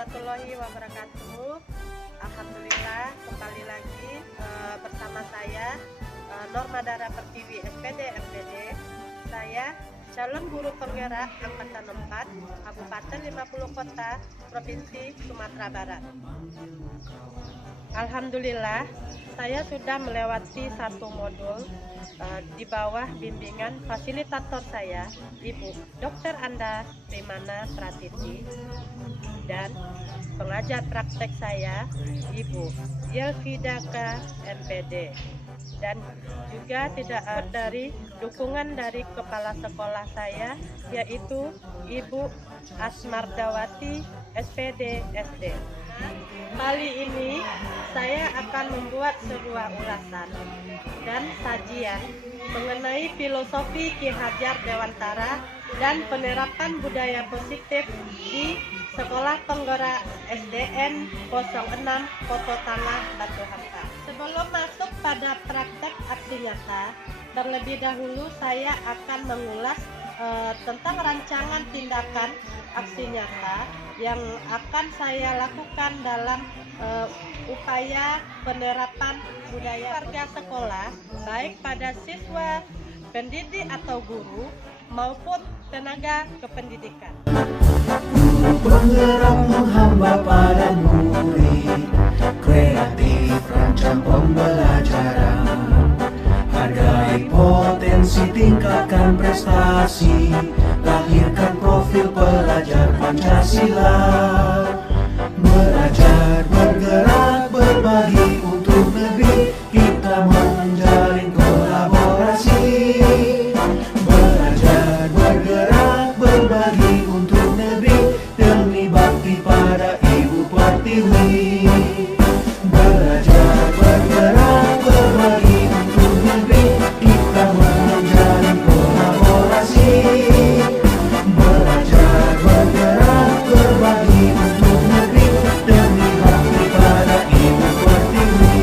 warahmatullahi wabarakatuh. Alhamdulillah kembali lagi bersama saya Norma Dara Pertiwi SPD MPD. Saya calon guru penggerak angkatan 4 Kabupaten 50 Kota Provinsi Sumatera Barat. Alhamdulillah saya sudah melewati satu modul di bawah bimbingan fasilitator saya, Ibu Dr. Anda Primana Pratiti, dan pengajar praktek saya, Ibu Yelvidaka MPD, dan juga tidak dari dukungan dari kepala sekolah saya, yaitu Ibu Asmardawati SPD SD. Kali ini saya akan membuat sebuah ulasan dan sajian mengenai filosofi Ki Hajar Dewantara dan penerapan budaya positif di Sekolah Penggerak SDN 06 Poto Tangah Batu Hanta. Sebelum masuk pada praktek aksi nyata, terlebih dahulu saya akan mengulas tentang rancangan tindakan aksi nyata yang akan saya lakukan dalam upaya penerapan budaya warga sekolah, baik pada siswa, pendidik atau guru maupun tenaga kependidikan. Penggerak menghamba pada murid, kreatif rancang pembelajaran, hargai potensi, tingkatkan prestasi, lahirkan profil pelajar Pancasila. Belajar, bergerak, berbagi untuk negeri, kita menjalin kolaborasi. Belajar, bergerak, berbagi untuk negeri, demi bakti pada Ibu Pertiwi. Belajar, bergerak, berbagi untuk negeri, kita menjalin kolaborasi. Belajar, bergerak, berbagi untuk negeri, demi bakti pada Ibu Pertiwi.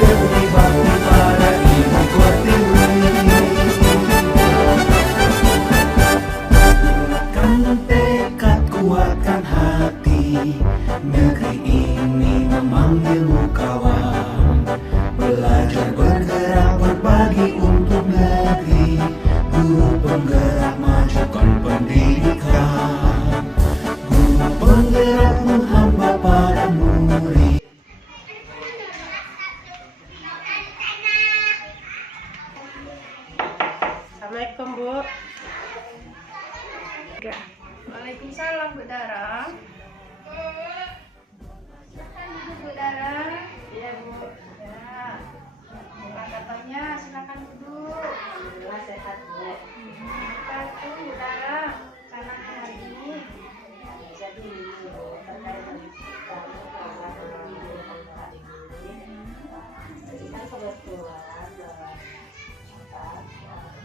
Demi bakti pada Ibu Pertiwi. Kuatkan tekad, kuatkan hati, negeri ini memanggilmu kawan. Belajar, bergerak, berbagi untuk negeri, guru penggerak majukan pendidikan. Guru penggerak menghamba pada murid. Assalamualaikum, Bu. Waalaikumsalam, Bu Dara. Silakan duduk, Bu Dara. Iya, Bu. Ya. Buka katanya, silakan duduk. Alhamdulillah sehat, Bu. Buka tuh, Bu Dara. Karena hari ini Jadi terkait dengan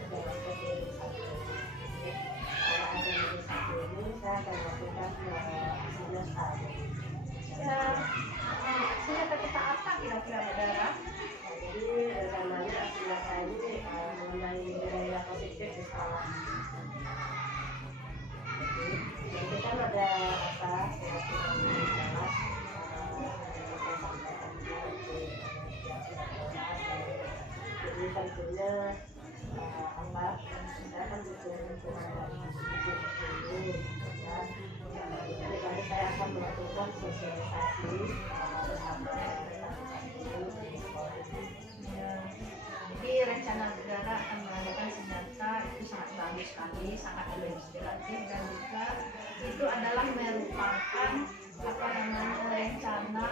jadi kan kebetulan saya akan lakukan aksi nyata. ya, aksinya ketika apa kira-kira, Bu Dara? Jadi rencananya aksi nyata ini mengenai budaya positif di sekolah. Jadi kan ada apa? Jadi tentunya apa? Saya kan butuh dukungan dari ibu ya. Jadi kali saya akan melakukan sosialisasi bersama Jadi rencana Bu Dara akan melakukan senjata itu sangat bagus sekali, sangat inspiratif, dan juga itu adalah merupakan rencana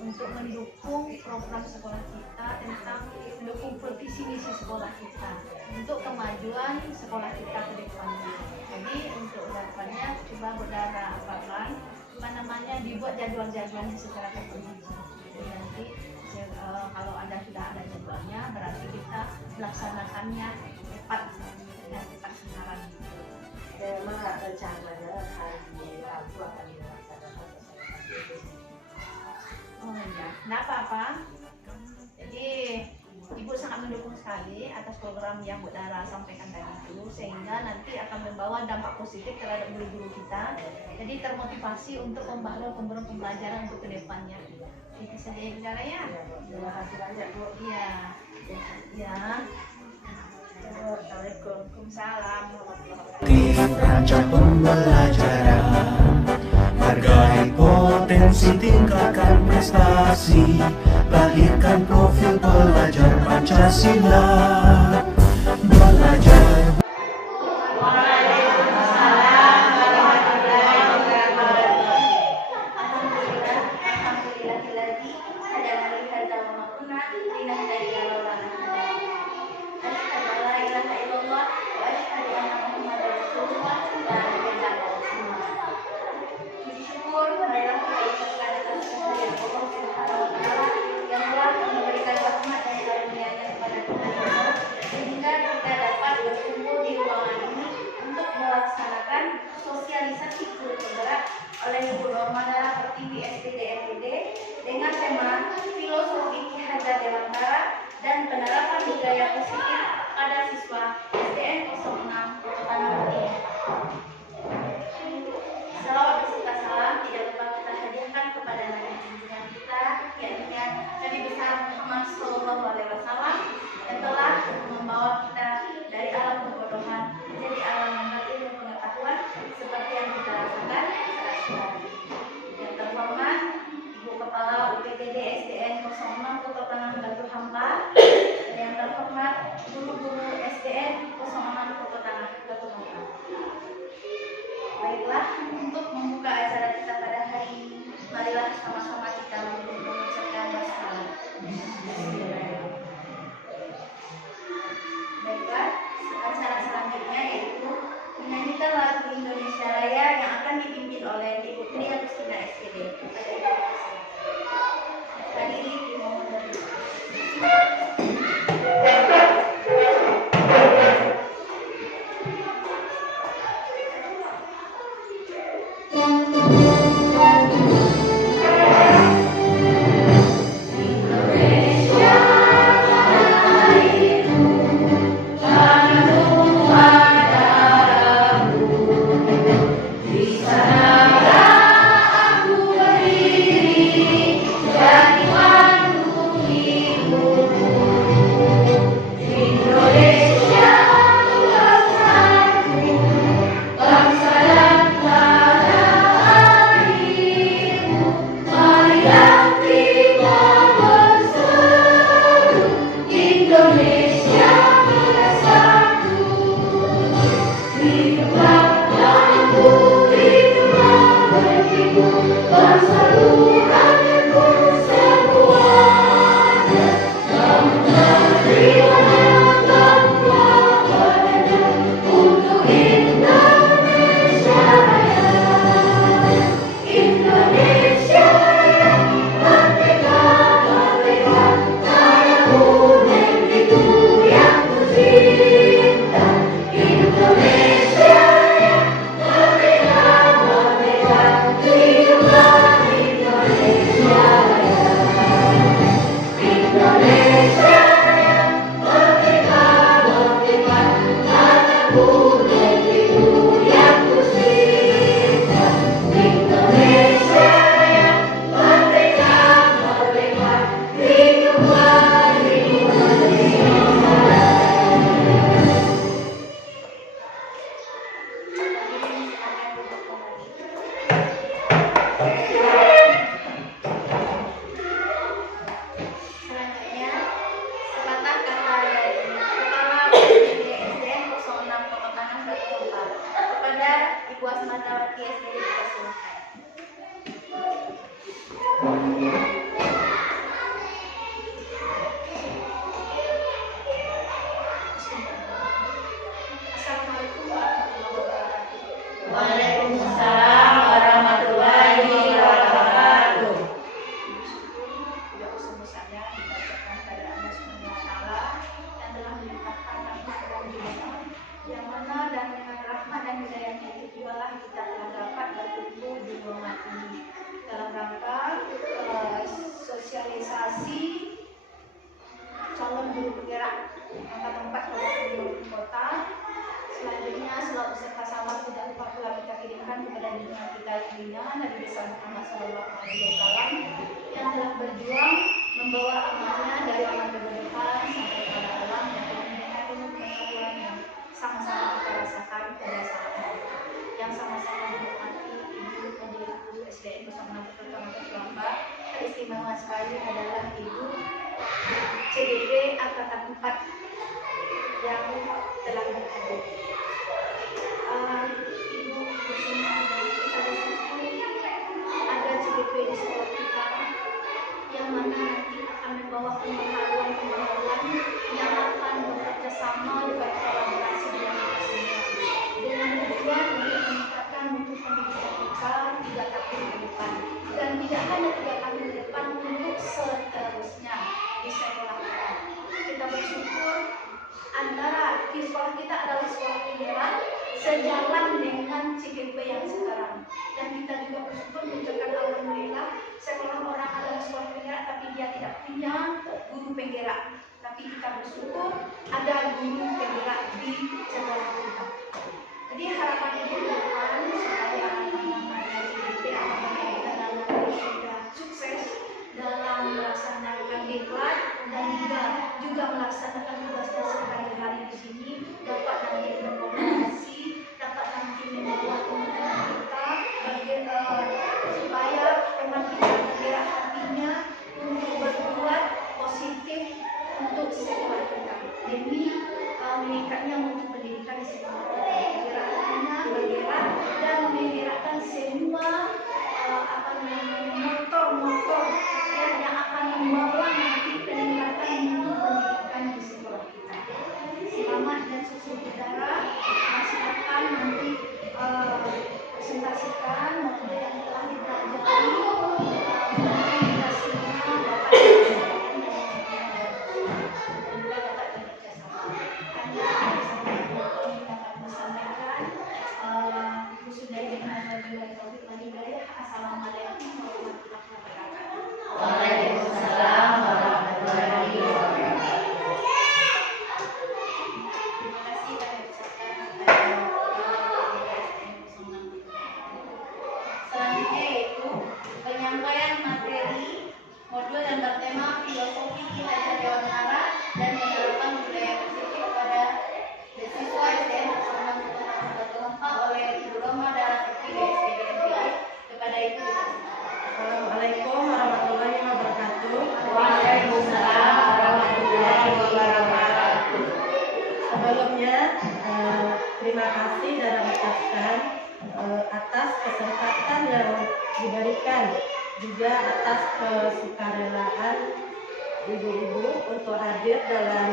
untuk mendukung program sekolah kita, tentang mendukung visi misi sekolah kita untuk kemajuan sekolah kita ke depan. Jadi untuk depannya coba Bu Dara apakan dibuat jadwal-jadwalnya secara terperinci. Jadi nanti kalau sudah ada jadwalnya, berarti kita melaksanakannya tepat dan tepat sasaran. memang rencananya hari Rabu akan dilaksanakan sosialisasi. Oh ya, nggak apa-apa. Jadi Ibu sangat mendukung sekali atas program program yang Bu Dara sampaikan tadi itu, sehingga nanti akan membawa dampak positif terhadap guru-guru kita. Jadi termotivasi untuk pembaharuan pembelajaran untuk kedepannya. Itu saja ya Bu Dara ya. Terima kasih banyak Bu. Iya. Ya. Assalamualaikum. Waalaikumsalam. Rancang pembelajaran, hargai potensi, tingkatkan prestasi, lahirkan profil pelajar Pancasila. Belajar sehingga kita dapat berkumpul di ruangan ini untuk melaksanakan sosialisasi guru penggerak oleh Ibu Normandara Pertiwi SPD MPD dengan tema Filosofi Ki Hajar Dewantara dan penerapan budaya positif pada siswa SDN 06 Tanah Putih. Salawat beserta salam tidak lupa kita hadiahkan kepada Nabi junjungan kita, yakni Nabi besar Muhammad SAW, yang telah membawa kita dari alam kebodohan menjadi alam yang berilmu pengetahuan seperti yang kita rasakan saat ini. Yang terhormat Ibu Kepala UPTD SDN 06 Kota Tanah Batu Hampa, dan yang terhormat guru-guru SDN 06 Kota Tanah Batu Hampa. Baiklah, untuk membuka acara kita pada hari ini, marilah sama-sama kita mengucapkan basmalah. Baiklah, acara selanjutnya yaitu menyanyikan lagu Indonesia Raya yang akan dipimpin oleh Ibu Tri Agustina SPD. Hadiri dimohon berdiri. Waalaikumsalam warahmatullahi wabarakatuh. Tidak usah-usahnya dibacakan pada Anda SWT yang telah melimpahkan rahmat dan hidayah, yang mana dan dengan rahmat dan hidayahnya itu jualah kita telah dapat berkumpul di rumah ini dalam rangka aturkan kepada junjungan kita yang mulia Nabi besar Muhammad SAW yang telah berjuang membawa amanah dari alam keberkahan sampai pada alam yang dengan penuh pengetahuan yang sama-sama kita rasakan pada saat ini, yang sama-sama dihormati Ibu Pendiri SDN bersama Pertama Terlambat. Istimewa sekali adalah Ibu CDP Angkatan 4 yang telah berhadir. Ibu bersama kita bersyukur ada CDP di sekolah kita yang mana nanti akan membawa pengetahuan yang akan bekerja sama dengan kolaborasi dengan semua dengan tujuan untuk meningkatkan mutu pendidikan kita 3 tahun ke depan, dan tidak hanya 3 tahun ke depan, untuk seterusnya di sekolah kita. Kita bersyukur antara di sekolah kita adalah sekolah pilihan sejalan dengan CGP yang sekarang, dan kita juga bersyukur mengucapkan alhamdulillah sekolah orang adalah sekolah penggerak tapi dia tidak punya guru penggerak, tapi kita bersyukur ada guru penggerak di sekolah kita. Jadi harapan ibu ke depan supaya anak-anak dari CGP apabila kita nanti sudah sukses dalam melaksanakan diklat dan juga melaksanakan tugasnya sehari-hari di sini, dapat nanti berkomunikasi, dapat nanti membuat teman-teman kita supaya teman kita bergerak hatinya untuk berbuat positif untuk sekolah kita demi meningkatnya mutu pendidikan di sekolah kita. Bergerak hatinya bergerak dan menggerakkan semua motor-motor yang akan membawa nanti peningkatan mutu pendidikan di sekolah kita. Selamat dan sukses saudara. Silakan nanti presentasikan modul yang telah dipelajari, implementasinya dapat dilaksanakan dan juga dapat bekerjasama. Hanya kami dapat disampaikan Ibu Sudari dengan Wabillahi Taufiq wal Hidayah. Assalamualaikum warahmatullahi wabarakatuh. Waalaikumsalam warahmatullahi wabarakatuh. Terima kasih kami ucapkan kepada selanjutnya yaitu penyampaian materi modul yang bertema filosofi Ki Hajar Dewantara dan penerapan budaya positif pada siswa SDN bersama Terlempak oleh Ibu Roma Darah Putih SPDN Pilai. Kepada Ibu Assalamualaikum warahmatullahi wabarakatuh. Waalaikumsalam warahmatullahi wabarakatuh. Sebelumnya terima kasih dan ucapkan atas kesempatan yang diberikan, juga atas kesukarelaan ibu-ibu untuk hadir dalam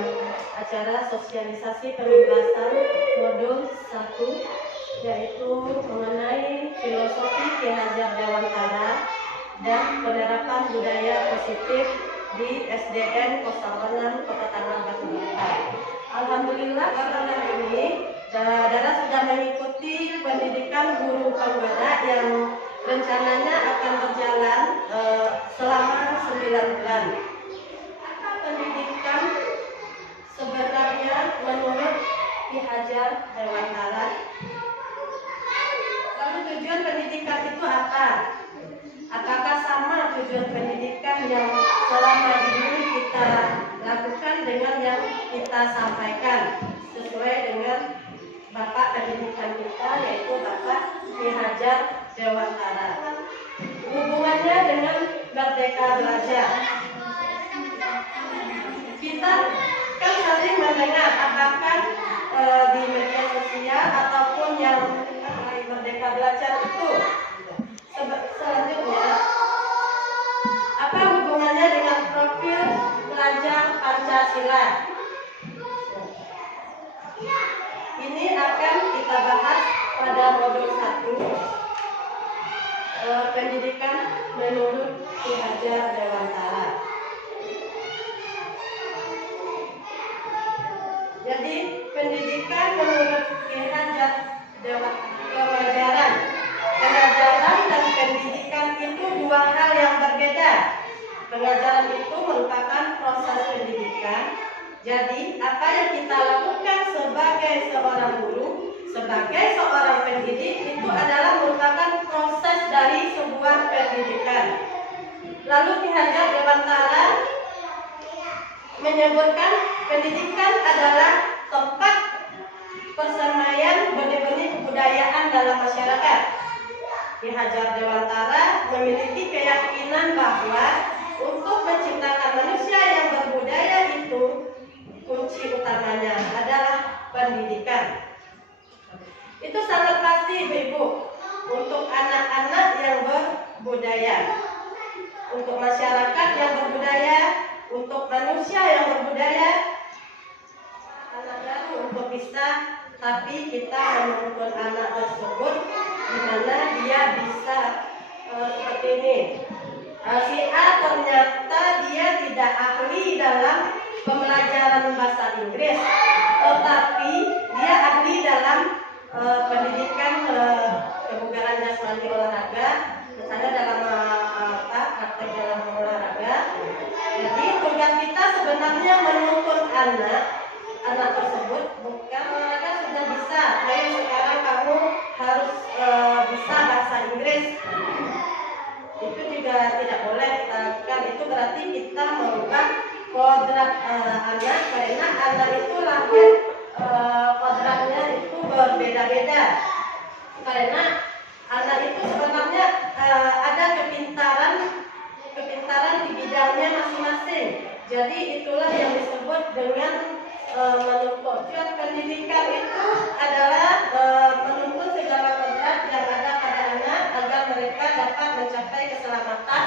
acara sosialisasi pembebasan modul 1, yaitu mengenai filosofi Ki Hajar Dewantara dan penerapan budaya positif di SDN 06 Kota Tangerang Batu Bata. Alhamdulillah pada ini Dara sudah mengikuti pendidikan guru penggerak yang rencananya akan berjalan selama 9 bulan. Apa pendidikan sebenarnya menurut Ki Hajar Dewantara? Lalu tujuan pendidikan itu apa? Apakah sama tujuan pendidikan yang selama ini kita lakukan dengan yang kita sampaikan sesuai dengan Bapak pendidikan kita, yaitu Bapak Ki Hajar Dewantara? Hubungannya dengan Merdeka Belajar. Kita kan sering mendengar apakah di media sosial ataupun yang Merdeka Belajar itu. Selanjutnya, apa hubungannya dengan profil pelajar Pancasila? Ini akan kita bahas pada modul 1, pendidikan menurut Ki Hajar Dewantara. Jadi pendidikan menurut Ki Hajar Dewantara, pengajaran dan pendidikan itu dua hal yang berbeda. Pengajaran itu merupakan proses pendidikan. Jadi apa yang kita lakukan sebagai seorang guru, sebagai seorang pendidik, itu adalah merupakan menyebutkan pendidikan adalah tempat persemaian benih-benih kebudayaan dalam masyarakat. Ki Hajar Dewantara memiliki keyakinan bahwa untuk menciptakan manusia yang berbudaya itu kunci utamanya adalah pendidikan. Itu sangat pasti Ibu, untuk anak-anak yang berbudaya, untuk masyarakat yang berbudaya, untuk manusia yang berbudaya. Anak baru untuk bisa, tapi kita menuntun anak tersebut di mana dia bisa seperti ini. Si A ternyata dia tidak ahli dalam pembelajaran bahasa Inggris, tetapi dia ahli dalam pendidikan kebugaran jasmani olahraga, misalnya dalam praktek dalam olahraga. Jadi tugas kita sebenarnya menuntun anak tersebut, bukan olahraga sudah bisa, ayo sekarang kamu harus bisa bahasa Inggris. Itu juga tidak boleh kita lakukan. Itu berarti kita merubah kodrat anak, karena anak itu lahir kodratnya itu berbeda-beda. Karena anak itu sebenarnya ada kepintaran di bidangnya masing-masing. Jadi itulah yang disebut dengan menuntut. Tujuan pendidikan itu adalah menuntut segala kodrat yang ada pada anak agar mereka dapat mencapai keselamatan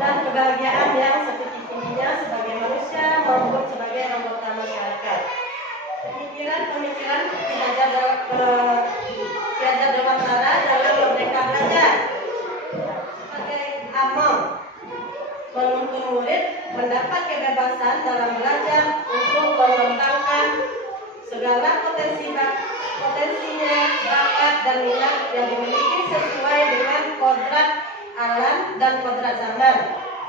dan kebahagiaan yang setitik-tingginya sebagai manusia maupun sebagai anggota masyarakat. Pemikiran Ki Hajar Dewantara dalam Merdeka Belajar sebagai amal menuntun murid mendapat kebebasan dalam belajar untuk mengembangkan segala potensinya, bakat dan minat yang dimiliki sesuai dengan kodrat alam dan kodrat zaman,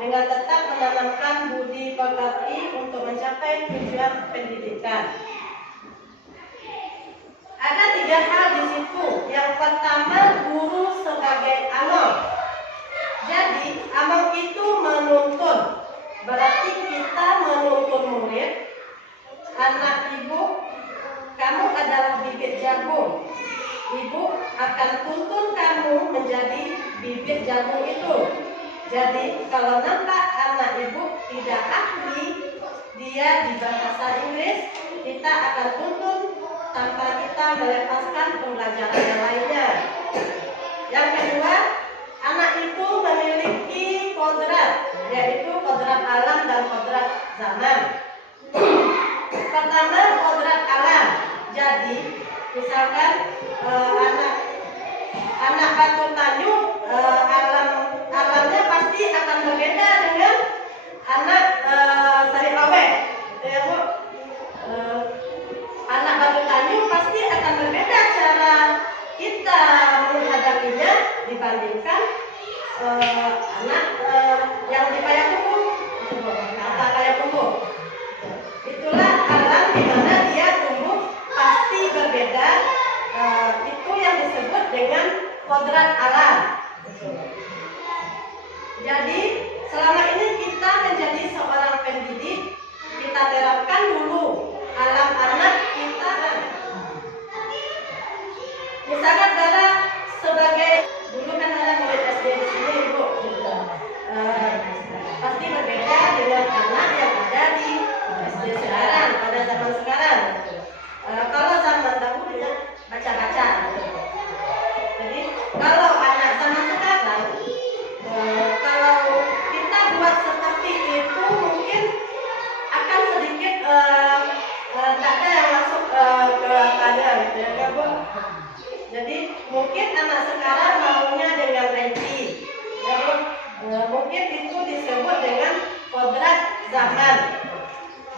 dengan tetap menanamkan budi pekerti untuk mencapai tujuan pendidikan. Ada 3 hal di situ. Yang pertama, guru sebagai amal. Jadi amal itu menuntun. Berarti kita menuntun murid. Anak ibu, kamu adalah bibit jagung. Ibu akan tuntun kamu menjadi bibit jagung itu. Jadi kalau nampak anak ibu tidak ahli dia di bahasa Inggris, kita akan tuntun tanpa kita melepaskan pembelajaran yang lainnya. Yang kedua, anak itu memiliki kodrat, yaitu kodrat alam dan kodrat zaman. Pertama, kodrat alam. Jadi, misalkan anak Batu Tanjung, alamnya pasti akan berbeda dengan anak Saribawe. Ya, Bu. Anak Batu Tanjung pasti akan berbeda cara kita menghadapinya dibandingkan anak yang di Payakumbuh atau Payakumbuh. Itulah alam di mana dia tumbuh pasti berbeda. Itu yang disebut dengan kodrat alam. Jadi selama ini kita menjadi seorang pendidik, kita terapkan dulu alam anak kita. Misalkan Dara sebagai dulu kan ada murid SD di sini, Bu. Pasti berbeda dengan anak yang ada di SD sekarang, pada zaman sekarang. Kalau zaman dahulu ya baca-baca. Jadi kalau anak zaman sekarang, kalau kita buat seperti itu mungkin akan sedikit tidak ada yang masuk ke tanya gitu ya, Bu. Jadi mungkin anak sekarang maunya dengan ranking, ya, Bu. Mungkin itu disebut dengan kodrat zaman.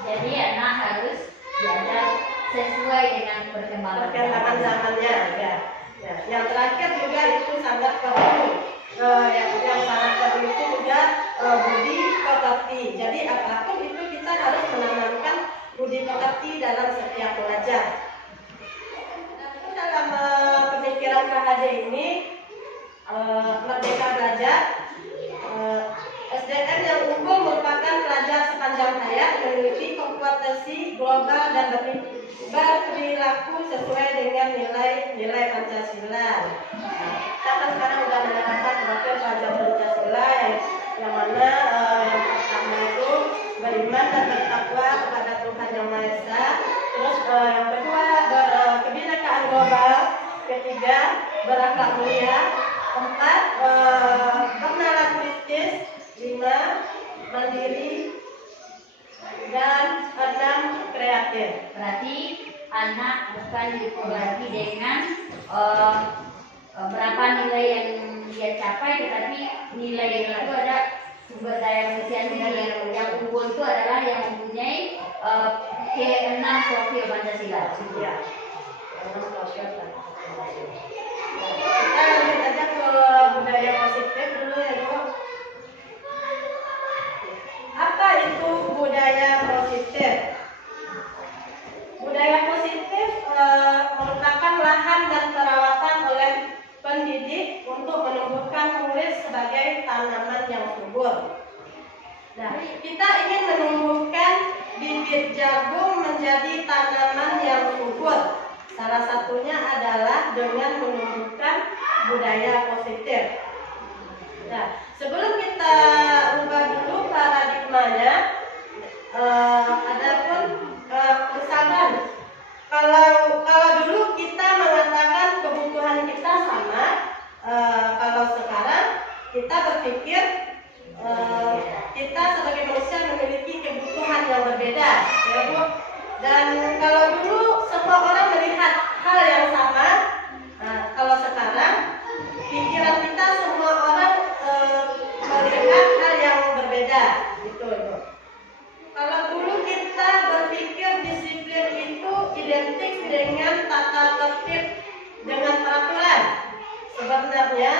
Jadi anak harus diajar sesuai dengan perkembangan zamannya. Ya. Ya. Yang terakhir juga itu sangat perlu. Yang sangat perlu itu juga budi pekerti. Jadi apapun itu kita harus menanamkan budi pekerti dalam setiap belajar. Dalam pemikiran KHJ ini, Merdeka Belajar, SDM yang unggul merupakan pelajar sepanjang hayat. berorientasi global dan berperilaku sesuai dengan nilai-nilai Pancasila. Nah, kita kan sekarang udah menerapkan profil Pancasila yang mana yang pertama itu beriman dan bertakwa kepada Tuhan Yang Maha Esa. Terus yang kedua kebinekaan global. Ketiga berakhlak mulia. Keempat bernalar kritis. 5 mandiri. Dan 6 kreatif. Berarti anak bukan diukur lagi dengan berapa nilai yang dia capai, tetapi nilai itu ada sumber daya manusia sendiri. Yang unggul itu adalah yang mempunyai ke-6 profil Pancasila. Ya. 6 profil Pancasila. Kita lanjut aja ke budaya positif dulu ya, Bu. Apa itu budaya positif? Budaya positif merupakan lahan dan perawatan oleh pendidik untuk menumbuhkan murid sebagai tanaman yang subur. Nah, kita ingin menumbuhkan bibit jagung menjadi tanaman yang subur. Salah satunya adalah dengan menumbuhkan budaya positif. Nah, sebelum kita ubah dulu paradigmanya, adapun misalkan kalau dulu kita mengatakan kebutuhan kita sama, kalau sekarang kita berpikir kita sebagai manusia memiliki kebutuhan yang berbeda, ya Bu. Dan kalau dulu semua orang melihat hal yang sama, kalau sekarang pikiran kita semua orang melihat hal yang berbeda, gitu Ibu. Kalau dulu kita berpikir disiplin itu identik dengan tata tertib dengan peraturan. Sebenarnya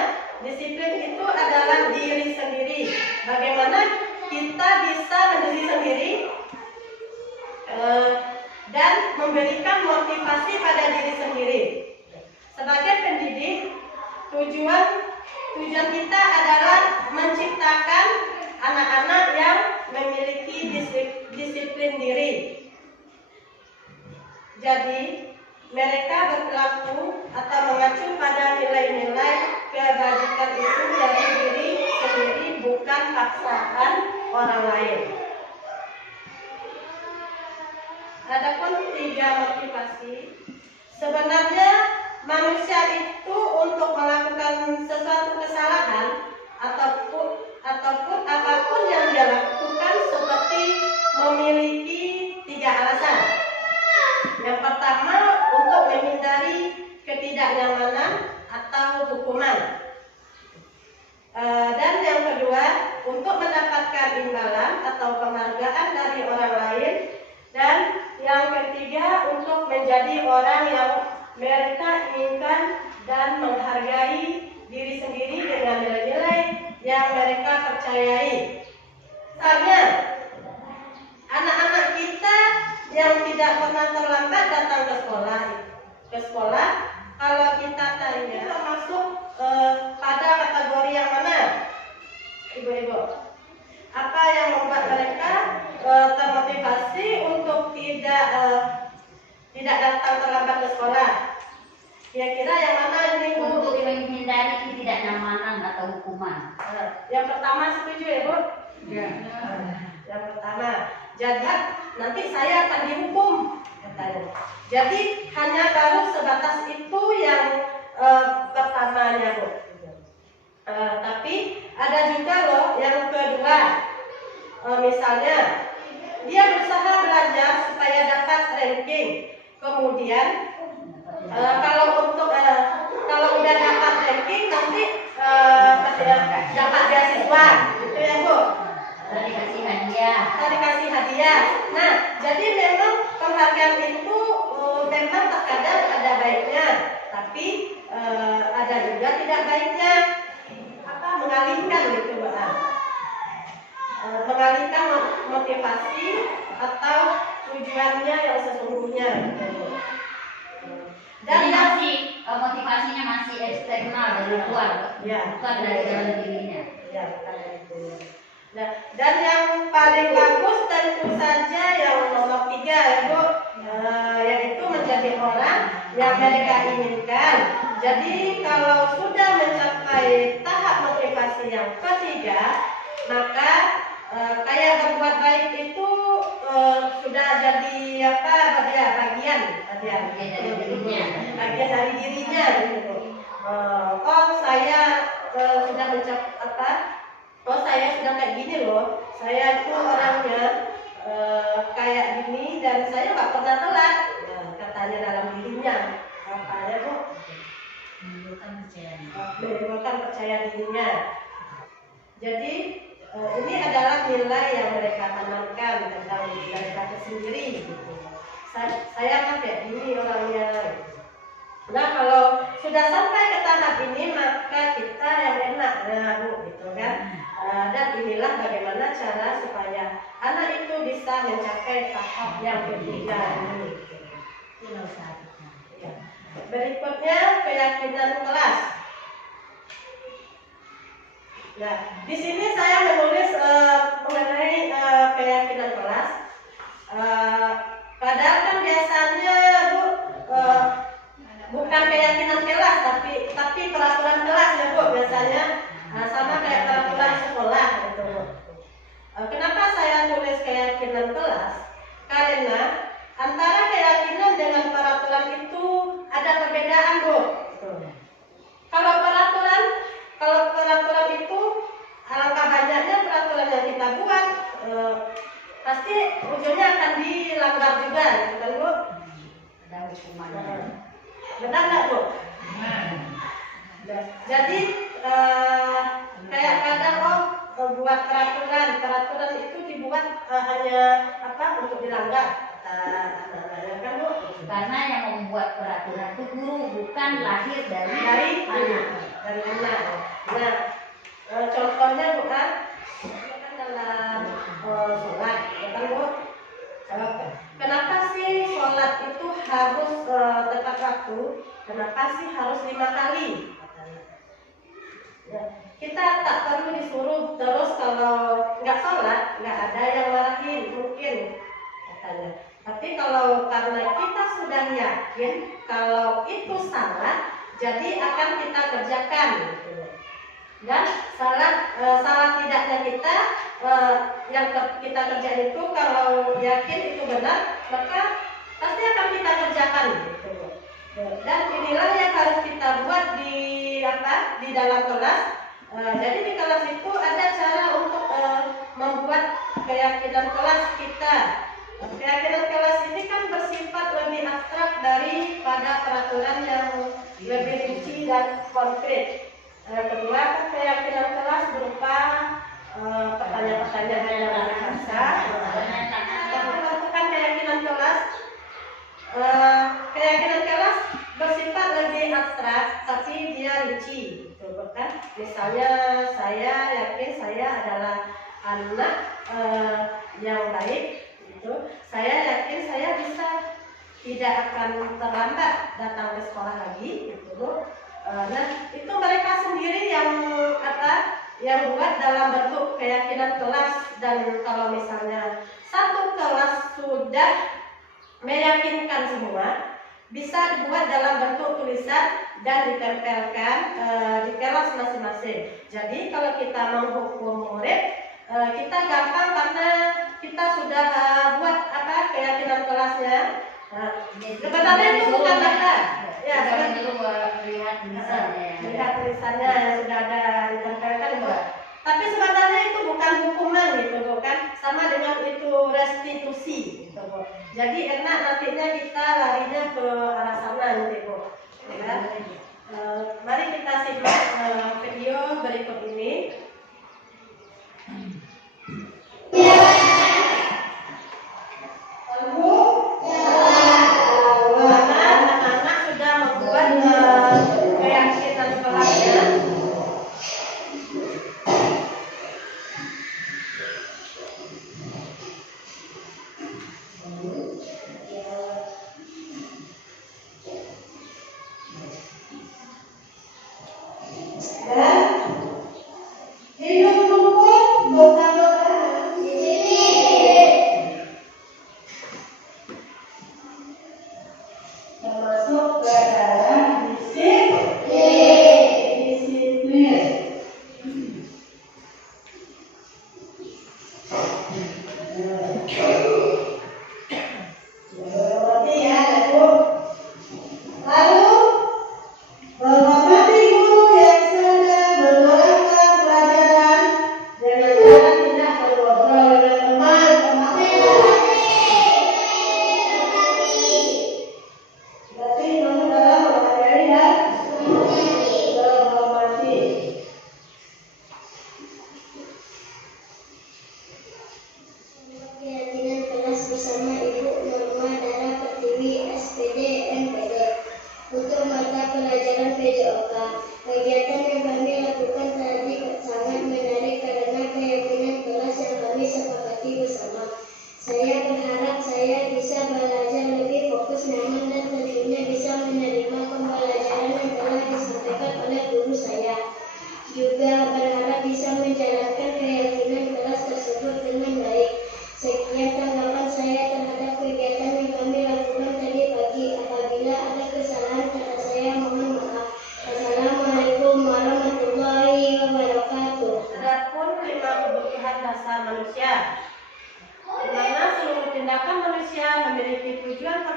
disiplin itu adalah diri sendiri. Bagaimana kita bisa mendiri sendiri dan memberikan motivasi pada diri sendiri. Sebagai pendidik, tujuan kita adalah menciptakan anak-anak yang memiliki disiplin diri. Jadi, mereka berperilaku atau mengacu pada nilai-nilai kebajikan itu dari diri sendiri, bukan paksaan orang lain. Adapun 3 motivasi, sebenarnya manusia itu untuk melakukan sesuatu kesalahan ataupun apapun yang dia lakukan seperti memiliki 3 alasan. Yang pertama, untuk menghindari ketidaknyamanan atau hukuman. Dan yang kedua, untuk mendapatkan imbalan atau penghargaan dari orang lain. Dan yang ketiga, untuk menjadi orang yang mereka inginkan dan menghargai diri sendiri dengan nilai-nilai yang mereka percayai. Misalnya, anak-anak kita yang tidak pernah terlambat datang ke sekolah, kalau kita tanya termasuk pada kategori yang mana, Ibu-ibu? Apa yang membuat mereka termotivasi untuk tidak datang terlambat ke sekolah? Kira-kira yang mana ini, Bu? Untuk menghindari ketidaknyamanan atau hukuman. Yang pertama, setuju ya, Bu? Ya. Yang pertama, jadi nanti saya akan dihukum, katanya. Jadi hanya baru sebatas itu yang pertamanya, Bu. Tapi ada juga loh yang kedua. Misalnya dia berusaha belajar supaya dapat ranking. Kemudian kalau udah dapat ranking nanti dapat beasiswa, gitu ya, Bu. Dikasih hadiah. Nah, jadi memang penghargaan itu memang terkadang ada baiknya, tapi ada juga tidak baiknya. Mengalihkan gitu, Mbak. Mengalihkan motivasi atau tujuannya yang sesungguhnya. Dan masih motivasinya masih eksternal dari luar, ya, bukan dari dalam dirinya. Ya, bukan dari dirinya. Nah, dan yang paling bagus tentu saja yang nomor 3 ya Bu, yaitu menjadi orang yang mereka inginkan. Jadi kalau sudah mencapai tahap motivasi yang ketiga, maka kayak berbuat baik itu sudah jadi apa bagian dari dirinya gitu. Oh saya sudah oh saya sudah kayak gini loh, saya itu orangnya kayak gini dan saya nggak pernah telat, katanya dalam dirinya, katanya tuh menimbulkan percaya dirinya. Jadi ini adalah nilai yang mereka tanamkan tentang diri mereka sendiri gitu. Saya kan kayak gini orangnya. Nah kalau sudah sampai ke tahap ini maka kita yang enak Bu gitu kan. Dan inilah bagaimana cara supaya anak itu bisa mencapai tahap yang ketiga ini. Ya. Berikutnya keyakinan kelas. Nah, di sini saya menulis mengenai keyakinan kelas. Padahal kan biasanya Bu bukan keyakinan kelas tapi peraturan kelas ya Bu biasanya sama kayak peraturan sekolah gitu. Kenapa saya tulis keyakinan kelas? Karena antara keyakinan dengan peraturan itu ada perbedaan Bu. Kalau peraturan itu alangkah banyaknya peraturan yang kita buat pasti ujungnya akan dilanggar juga gitu kan Bu. Ada hukuman. Benar nggak Bu? Jadi kayak kadang buat peraturan itu dibuat hanya untuk dilanggar kan Bu? Karena yang membuat peraturan itu guru, bukan lahir dari anak. Nah, contohnya bukan dalam sholat, kan Bu? Kenapa sih sholat itu harus tepat waktu? Kenapa sih harus 5 kali? Ya, kita tak perlu disuruh terus kalau nggak sholat, nggak ada yang marahin mungkin katanya. Tapi kalau karena kita sudah yakin kalau itu salah, jadi akan kita kerjakan. Dan salah tidaknya kita yang kita kerjain itu kalau yakin itu benar, maka pasti akan kita kerjakan. Dan inilah yang harus kita buat di dalam kelas. Jadi di kelas itu ada cara untuk membuat keyakinan kelas kita. Keyakinan kelas ini kan bersifat lebih abstrak daripada peraturan yang lebih rinci dan konkret. Kedua, keyakinan kelas berupa pertanyaan-pertanyaan yang biasa. Menentukan keyakinan kelas bersifat lebih abstrak, tapi dia rinci, gitu kan? Misalnya saya yakin saya adalah anak yang baik. Saya yakin saya bisa tidak akan terlambat datang ke sekolah lagi gitu. Nah itu mereka sendiri yang buat dalam bentuk keyakinan kelas. Dan kalau misalnya satu kelas sudah meyakinkan semua, bisa dibuat dalam bentuk tulisan dan ditempelkan di kelas masing-masing. Jadi kalau kita menghukum murid, kita gampang karena kita sudah buat keyakinan kelasnya. Sebenarnya itu bukan data. Ya, lihat tulisannya yang sudah ada ditempelkan. Tapi sebenarnya itu bukan hukuman gitu kan, sama dengan itu restitusi gitu. Jadi enak nantinya kita larinya ke arah sana gitu. Ya. Mari kita simak video berikut ini. Anak-anak sudah membuat keyakinan kelasnya. Dan hidup rukun bersama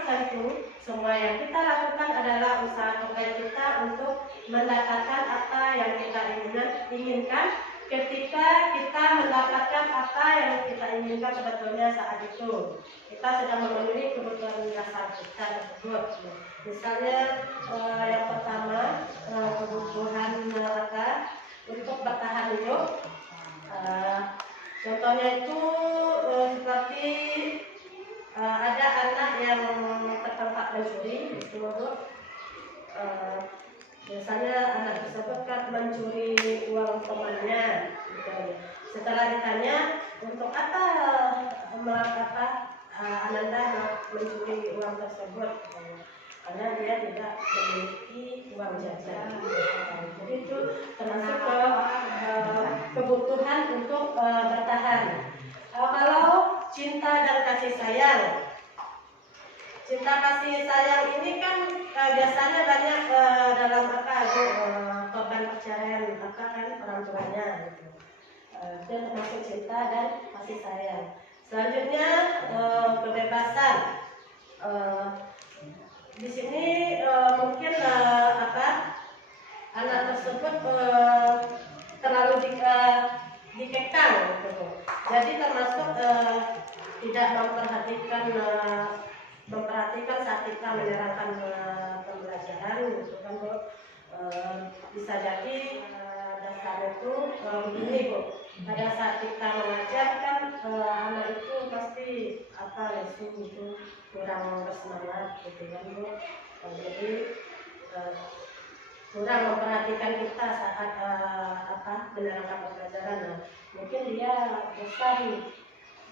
tentu semua yang kita lakukan adalah usaha terbaik kita untuk mendapatkan apa yang kita inginkan ketika kita mendapatkan apa yang kita inginkan sebetulnya saat itu. Kita sedang memenuhi kebutuhan dasar kita tersebut. Misalnya yang pertama kebutuhan untuk bertahan hidup. Contohnya itu seperti ada anak yang tertangkap mencuri, itu biasanya anak tersebut kan mencuri uang temannya. Setelah ditanya untuk apa Ananda mencuri uang tersebut, karena dia tidak memiliki uang jajan. Jadi itu termasuk kebutuhan untuk bertahan. Kalau cinta dan kasih sayang, cinta kasih sayang ini kan biasanya banyak dalam korban perceraian kan orang tuanya. Itu termasuk cinta dan kasih sayang. Selanjutnya kebebasan. Di sini mungkin anak tersebut terlalu dikekang gitu. Jadi termasuk tidak memperhatikan saat kita menyerahkan pembelajaran gitu kan Bu. Bisa jadi dasar itu begini Bu. Pada saat kita mengajar kan anak itu pasti lesu itu kurang bersemangat gitu kan Bu. Jadi kurang memperhatikan kita saat menerangkan pembelajaran. Nah, mungkin dia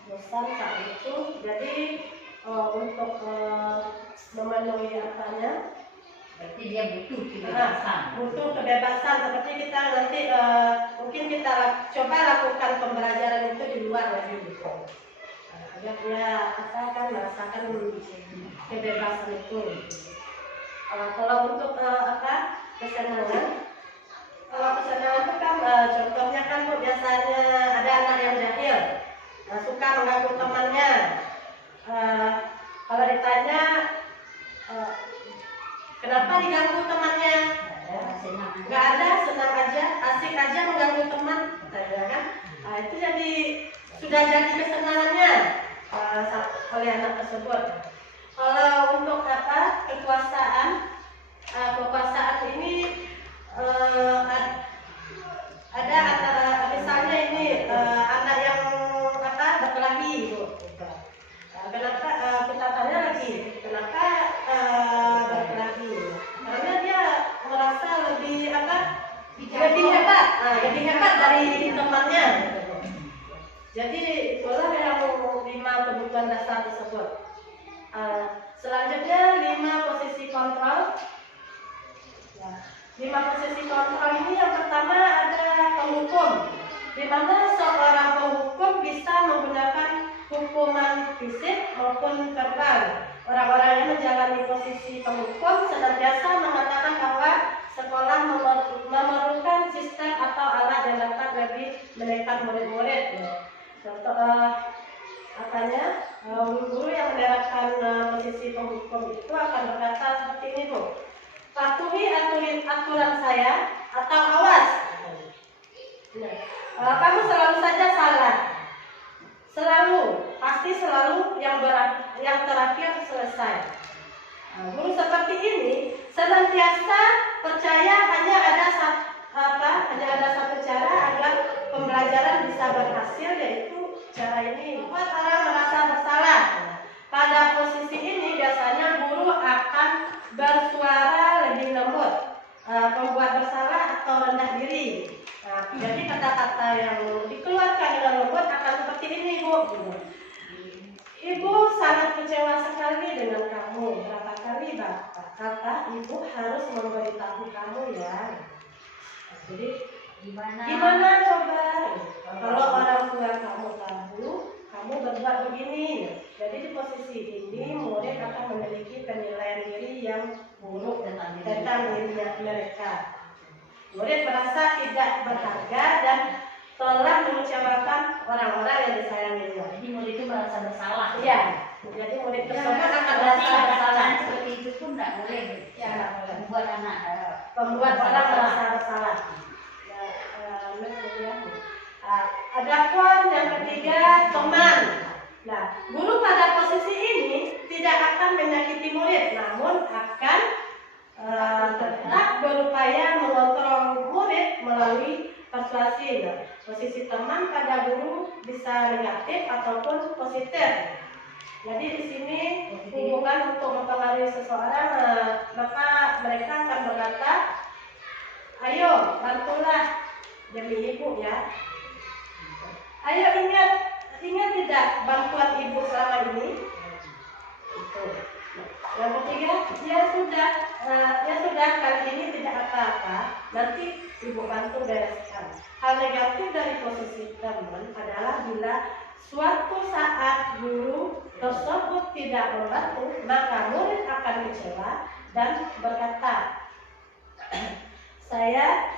bosan saat itu. Jadi untuk memenuhi berarti dia butuh kebebasan. Butuh kebebasan seperti kita nanti mungkin kita coba lakukan pembelajaran itu di luar lagi gitu. Agar dia merasakan kebebasan itu. Kalau untuk kesenangan, kalau kesenangan itu kan contohnya kan Bu, biasanya ada anak yang jahil, suka mengganggu temannya. Kalau ditanya kenapa diganggu temannya, nggak ada, senang aja, asik aja mengganggu teman, kan? Itu sudah jadi kesenangannya oleh anak tersebut. Kalau untuk kekuasaan ini ada misalnya ini anak yang berkelahi gitu. Kenapa kita tanya lagi kenapa berkelahi? Karena dia merasa lebih hebat, lebih hebat dari temannya. Jadi itulah yang 5 kebutuhan dasar tersebut. Selanjutnya 5 posisi kontrol. 5 posisi kontrol ini yang pertama ada penghukum, di mana seorang penghukum bisa menggunakan hukuman fisik maupun verbal. Orang-orang yang menjalani posisi penghukum senantiasa mengatakan bahwa sekolah memerlukan sistem atau alat yang dapat lebih menekan murid-murid. Contoh guru yang menerapkan posisi penghukum itu akan berkata seperti ini Bu. Patuhi aturan saya atau awas. Kamu selalu saja salah. Pasti selalu yang terakhir selesai. Guru seperti ini senantiasa percaya hanya ada satu cara agar pembelajaran bisa berhasil, yaitu cara ini buat orang merasa bersalah. Pada posisi ini biasanya guru akan bersuara lebih lembut, membuat bersalah atau rendah diri. Jadi kata-kata yang dikeluarkan dengan lembut akan seperti ini Bu. Ibu sangat kecewa sekali dengan kamu. Berapa kali Bapak Ibu harus memberitahu kamu ya. Jadi gimana coba kalau orang tua kamu tahu kamu berbuat begini? Jadi di posisi ini murid akan memiliki penilaian diri yang buruk tentang diri mereka. Murid merasa tidak berharga dan telah mengecewakan orang-orang yang disayanginya. Jadi murid itu merasa bersalah. Iya, Jadi murid Ya, tersebut akan berarti merasa bersalah. kesalahan seperti itu pun nggak boleh. Ya, nggak boleh. Membuat anak Membuat orang merasa bersalah. Adapun yang ketiga, teman. Nah, guru pada posisi ini tidak akan menyakiti murid, namun akan tetap berupaya mengontrol murid melalui persuasi. Nah, posisi teman pada guru bisa negatif ataupun positif. Jadi di sini hubungan untuk mempengaruhi seseorang, maka mereka akan berkata, ayo bantulah demi ibu ya. Ayo ingat tidak bantuan ibu selama ini. Itu. Yang ketiga, ya sudah kali ini tidak apa-apa, nanti ibu bantu bereskan. Hal negatif dari posisi teman adalah bila suatu saat guru tersebut tidak membantu, maka murid akan kecewa dan berkata, saya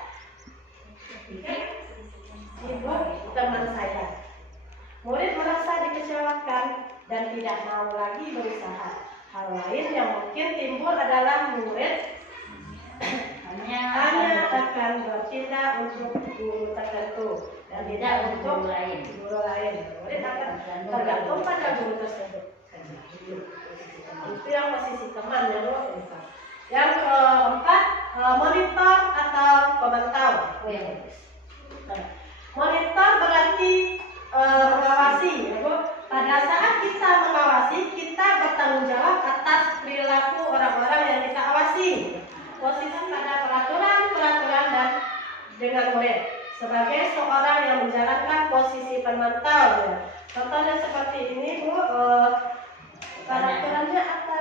ibu teman saya. Murid merasa dikecewakan dan tidak mau lagi berusaha. Hal lain yang mungkin timbul adalah murid hanya akan bertindak untuk guru tertentu dan tidak untuk guru lain. Murid akan tergantung pada guru tersebut. Itu yang posisi teman ya, Bu. Yang keempat, monitor atau pemantau. Monitor berarti mengawasi, ya, Bu. Pada saat kita mengawasi, kita bertanggung jawab atas perilaku orang-orang yang kita awasi. Posisi pada peraturan dan dengan murid. Sebagai seorang yang menjalankan posisi pemantau, ya. Contohnya seperti ini, Bu. Peraturannya apa?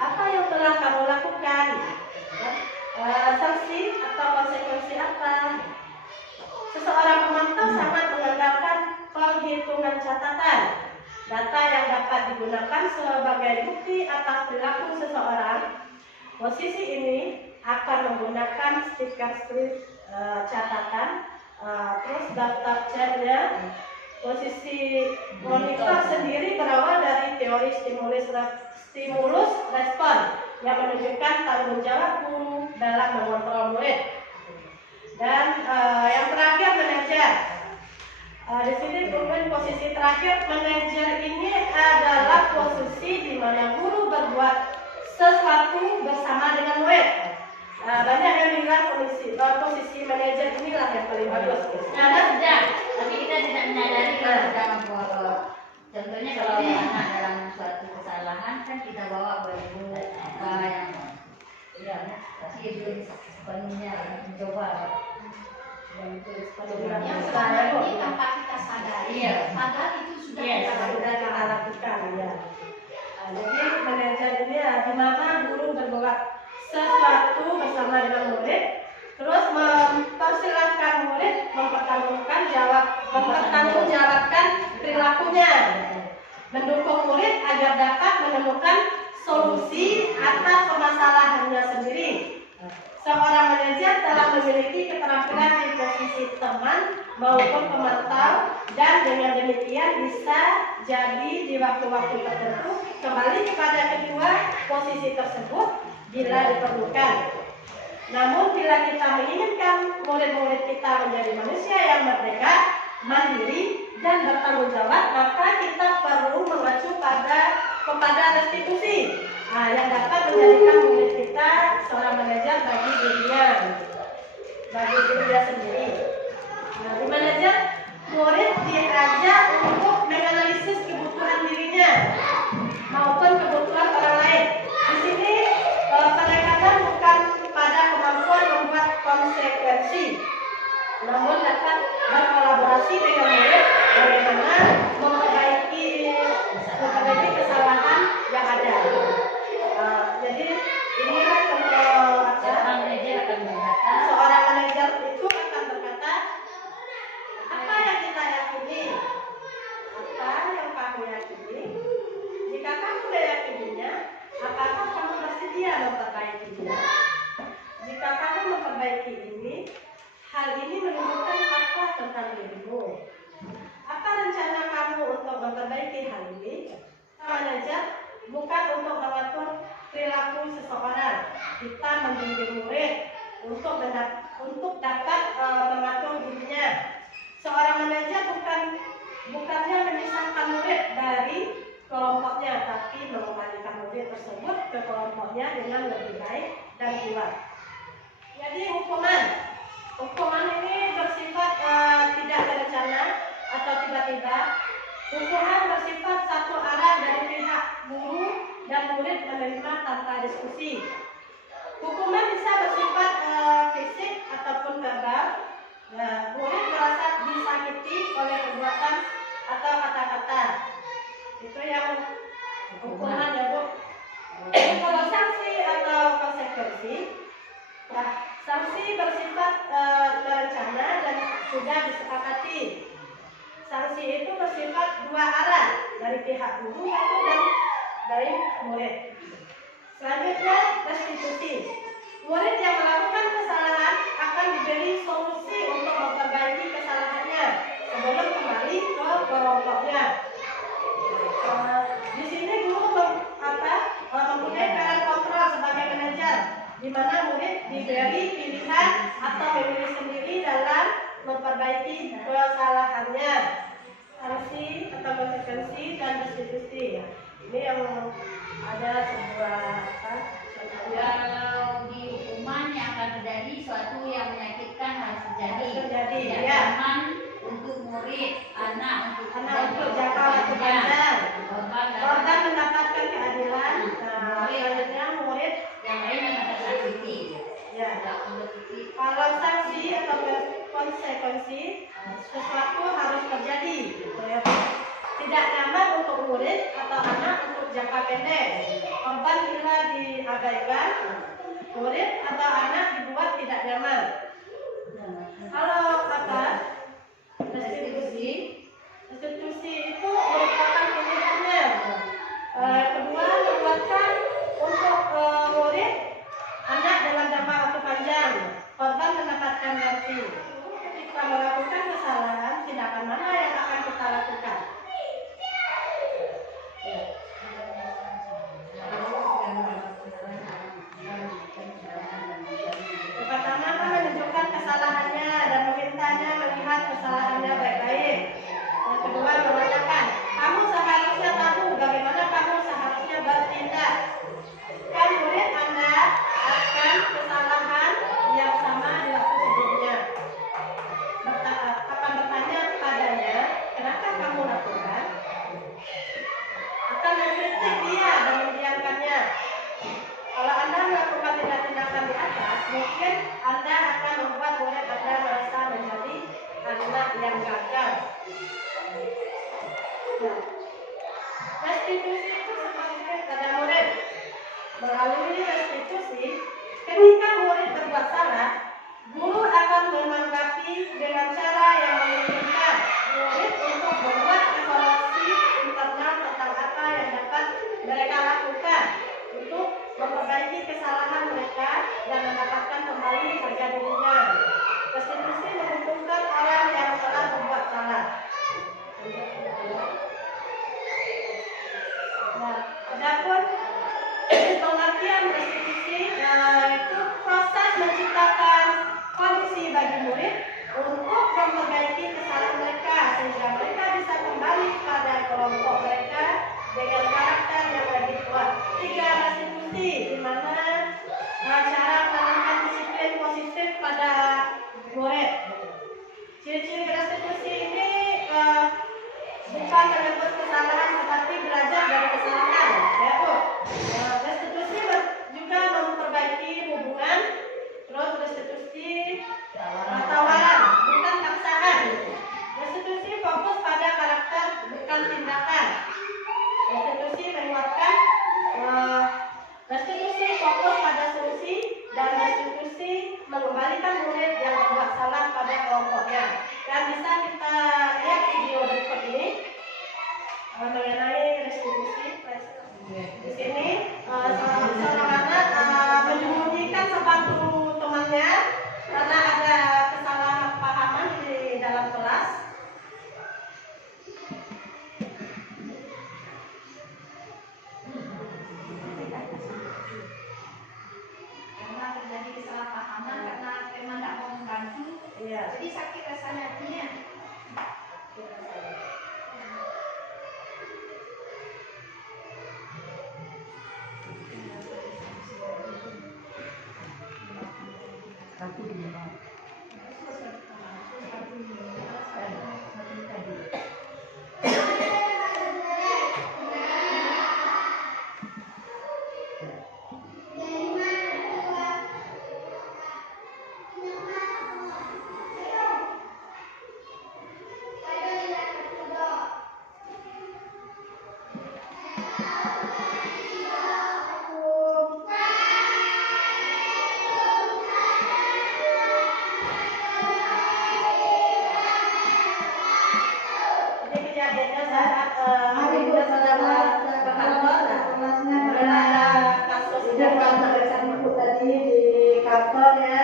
Apa yang telah kamu lakukan? Sanksi atau konsekuensi apa? Seseorang pemantau sangat mengandalkan penghitungan catatan. Data yang dapat digunakan sebagai bukti atas perilaku seseorang. Posisi ini akan menggunakan stiker strip catatan, terus daftar chatnya. Posisi monitor sendiri berawal dari teori stimulus respon yang menunjukkan tanggung jawab guru dalam mengontrol murid. Dan yang terakhir, manajer. Di sini kemudian posisi terakhir, manajer ini adalah posisi di mana guru berbuat sesuatu bersama dengan murid. Banyak yang bilang posisi manajer inilah yang paling bagus. Sudah, tapi kita tidak menyadari kalau sedang membawa. Contohnya kalau anak dalam suatu kesalahan kan kita bawa baju apa yang tapi belum sepenuhnya mencoba. Yang sebenarnya tanpa kita sadari, padahal itu sudah kita lakukan. Ya. Jadi manajer ini di mana guru berbuat sesuatu bersama dengan murid, terus mempersilahkan murid mempertanggungjawabkan perilakunya, mendukung murid agar dapat menemukan solusi atas permasalahannya sendiri. Seorang manajer telah memiliki keterampilan di posisi teman maupun pemantau, dan dengan demikian bisa jadi di waktu-waktu tertentu kembali kepada kedua posisi tersebut bila diperlukan. Namun bila kita menginginkan murid-murid kita menjadi manusia yang merdeka, mandiri, dan bertanggung jawab, maka kita perlu mengacu kepada restitusi yang dapat menjadikan murid kita seorang manajer bagi dirinya sendiri. Nah, di manajer, murid diajak untuk menganalisis kebutuhan dirinya maupun kebutuhan orang lain. Di sini pendekatan bukan pada kemampuan membuat konsekuensi, namun dapat berkolaborasi dengan murid bagaimana memperbaiki kesalahan yang ada. Jadi inilah seorang manajer itu akan berkata, apa yang kita yakini, apa yang kamu yakini. Jika kamu meyakininya, apakah kamu bersedia memperbaikinya? Jika kamu memperbaiki ini, hal ini menunjukkan apa tentang dirimu? Apa rencana kamu untuk memperbaiki kita membimbing murid untuk dapat mengatur dirinya. Seorang manajer bukannya memisahkan murid dari kelompoknya, tapi mengembalikan murid tersebut ke kelompoknya dengan lebih baik dan kuat. Jadi hukuman ini bersifat tidak berencana atau tiba-tiba. Hukuman bersifat satu arah dari pihak guru dan murid menerima tanpa diskusi. Hukuman bisa bersifat fisik ataupun verbal. Nah, murid merasa disakiti oleh perbuatan atau kata-kata. Itu yang hukuman ya Bu. Kalau sanksi atau konsekuensi, nah, sanksi bersifat terencana dan sudah disepakati. Sanksi itu bersifat dua arah, dari pihak guru dan dari murid. Selanjutnya, restitusi. Murid yang melakukan kesalahan akan diberi solusi untuk memperbaiki kesalahannya sebelum kembali ke kelompoknya. Di sini guru mempunyai peran kontrol sebagai manajer, di mana murid diberi pilihan atau memilih sendiri dalam memperbaiki kesalahannya. Sanksi atau konsekuensi dan restitusi. Ini yang ada sebuah Kalau di hukuman yang akan terjadi suatu yang menyakitkan harus terjadi. ya. Aman untuk murid, anak untuk jangka waktu panjang. Korban dan mendapatkan keadilan. Selanjutnya murid yang lain yang akan tersakiti. ya. Kalau sanksi atau konsekuensi, sesuatu harus terjadi. Tidak nyaman untuk murid atau anak untuk jangka pendek. Korban bila diabaikan, murid atau anak dibuat tidak nyaman. Kalau restitusi itu merupakan pilihannya. Kedua, membuatkan untuk murid anak dalam jangka waktu panjang. Korban mendapatkan ganti. Kita melakukan kesalahan, tindakan mana yang akan kita lakukan? Pertama, menunjukkan kesalahannya dan memintanya melihat kesalahannya baik-baik. Yang kedua, mengatakan, kamu seharusnya tahu bagaimana kamu seharusnya bertindak. Kan murid Anda akan kesalahan yang sama di waktu sebelumnya. Akan bertanya kepadanya, kenapa kamu lakukan? Akan mengkritik dia dan mendiamkannya. Kalau Anda melakukan tindakan di atas, mungkin Anda akan membuat murid Anda merasa menjadi anak yang gagal. Restitusi itu sebenarnya pada murid. Melalui restitusi, ketika murid berbuat salah, guru akan menanggapi dengan cara yang memungkinkan murid untuk membuat evaluasi internal tentang apa yang dapat mereka lakukan untuk memperbaiki kesalahan mereka dan mendapatkan kembali harga dirinya. Restitusi menguntungkan orang yang telah berbuat salah. Nah, adapun pengertian restitusi itu proses menciptakan kondisi bagi murid untuk memperbaiki kesalahan mereka sehingga mereka bisa kembali pada kelompok mereka dengan karakter yang lebih kuat. 3. Restitusi, di mana cara menanamkan disiplin positif pada murid. Ciri-ciri restitusi ini bukan menyebut kesalahan tetapi belajar dari kesalahan, ya Bu. Restitusi juga memperbaiki hubungan. Terus restitusi tawaran, bukan paksaan. Restitusi fokus pada karakter, bukan tindakan. Restitusi menguatkan. Restitusi fokus pada solusi dan restitusi mengembalikan murid yang berbuat salah pada kelompoknya. Dan bisa kita lihat video berikut ini mengenai restitusi. Di sini seorang anak menyembunyikan sepatu temannya karena ada kesalahpahaman di dalam kelas. Iya. Jadi sakit rasanya hatinya. Jadi kejadiannya saat Dinda sedang ke kantor, ada kasus kekerasan ibu tadi di kantor ya.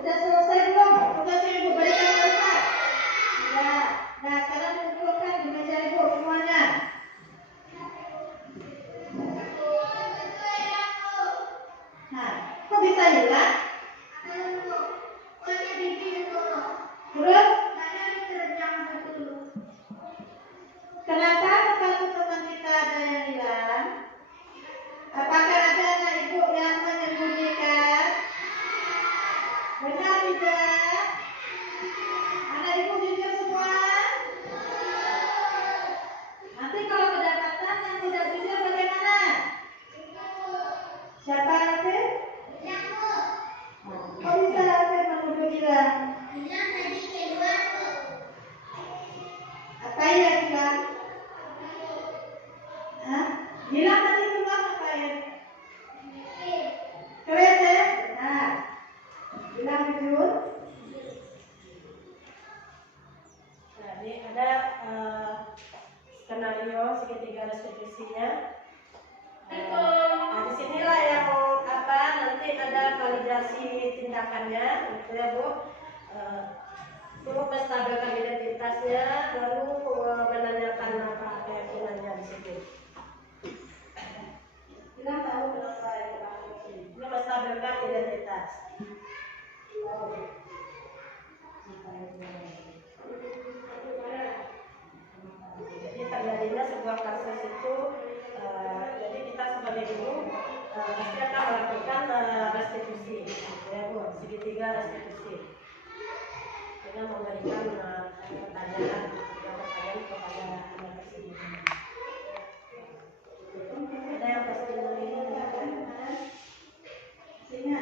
Udah selesai belum? Udah sih ibu berikan mereka. Ya, nah sekarang kumpulkan di meja ibu semuanya. Nah, kok bisa hilang? Terus? Kenapa sepatu teman kita ada yang hilang? Apakah ada anak ibu yang menyembunyikan? Benar tidak? Anak ibu jujur semua? Nanti kalau kedapatan yang tidak jujur bagaimana? Siapa nanti? Kok bisa nanti menuduh hilang? Apa yang hilang? Hah? Hilang tadi keluar ngapain? Kereta? Benar. Hilang jujur? Nah, ini ada skenario segitiga restitusinya. Nah, di sinilah yang nanti ada validasi tindakannya, gitu ya Bu. Dulu menstabilkan identitasnya, baru menanyakan apa keyakinannya di situ. Kita tahu kenapa ini menstabilkan identitas. Jadi terjadinya sebuah kasus itu, jadi kita sebagai guru pasti akan melakukan restitusi, ya Bu, segitiga restitusi. Kita memberikan pertanyaan kepada anak tersebut. Ada yang testimoni ini kan? Sini.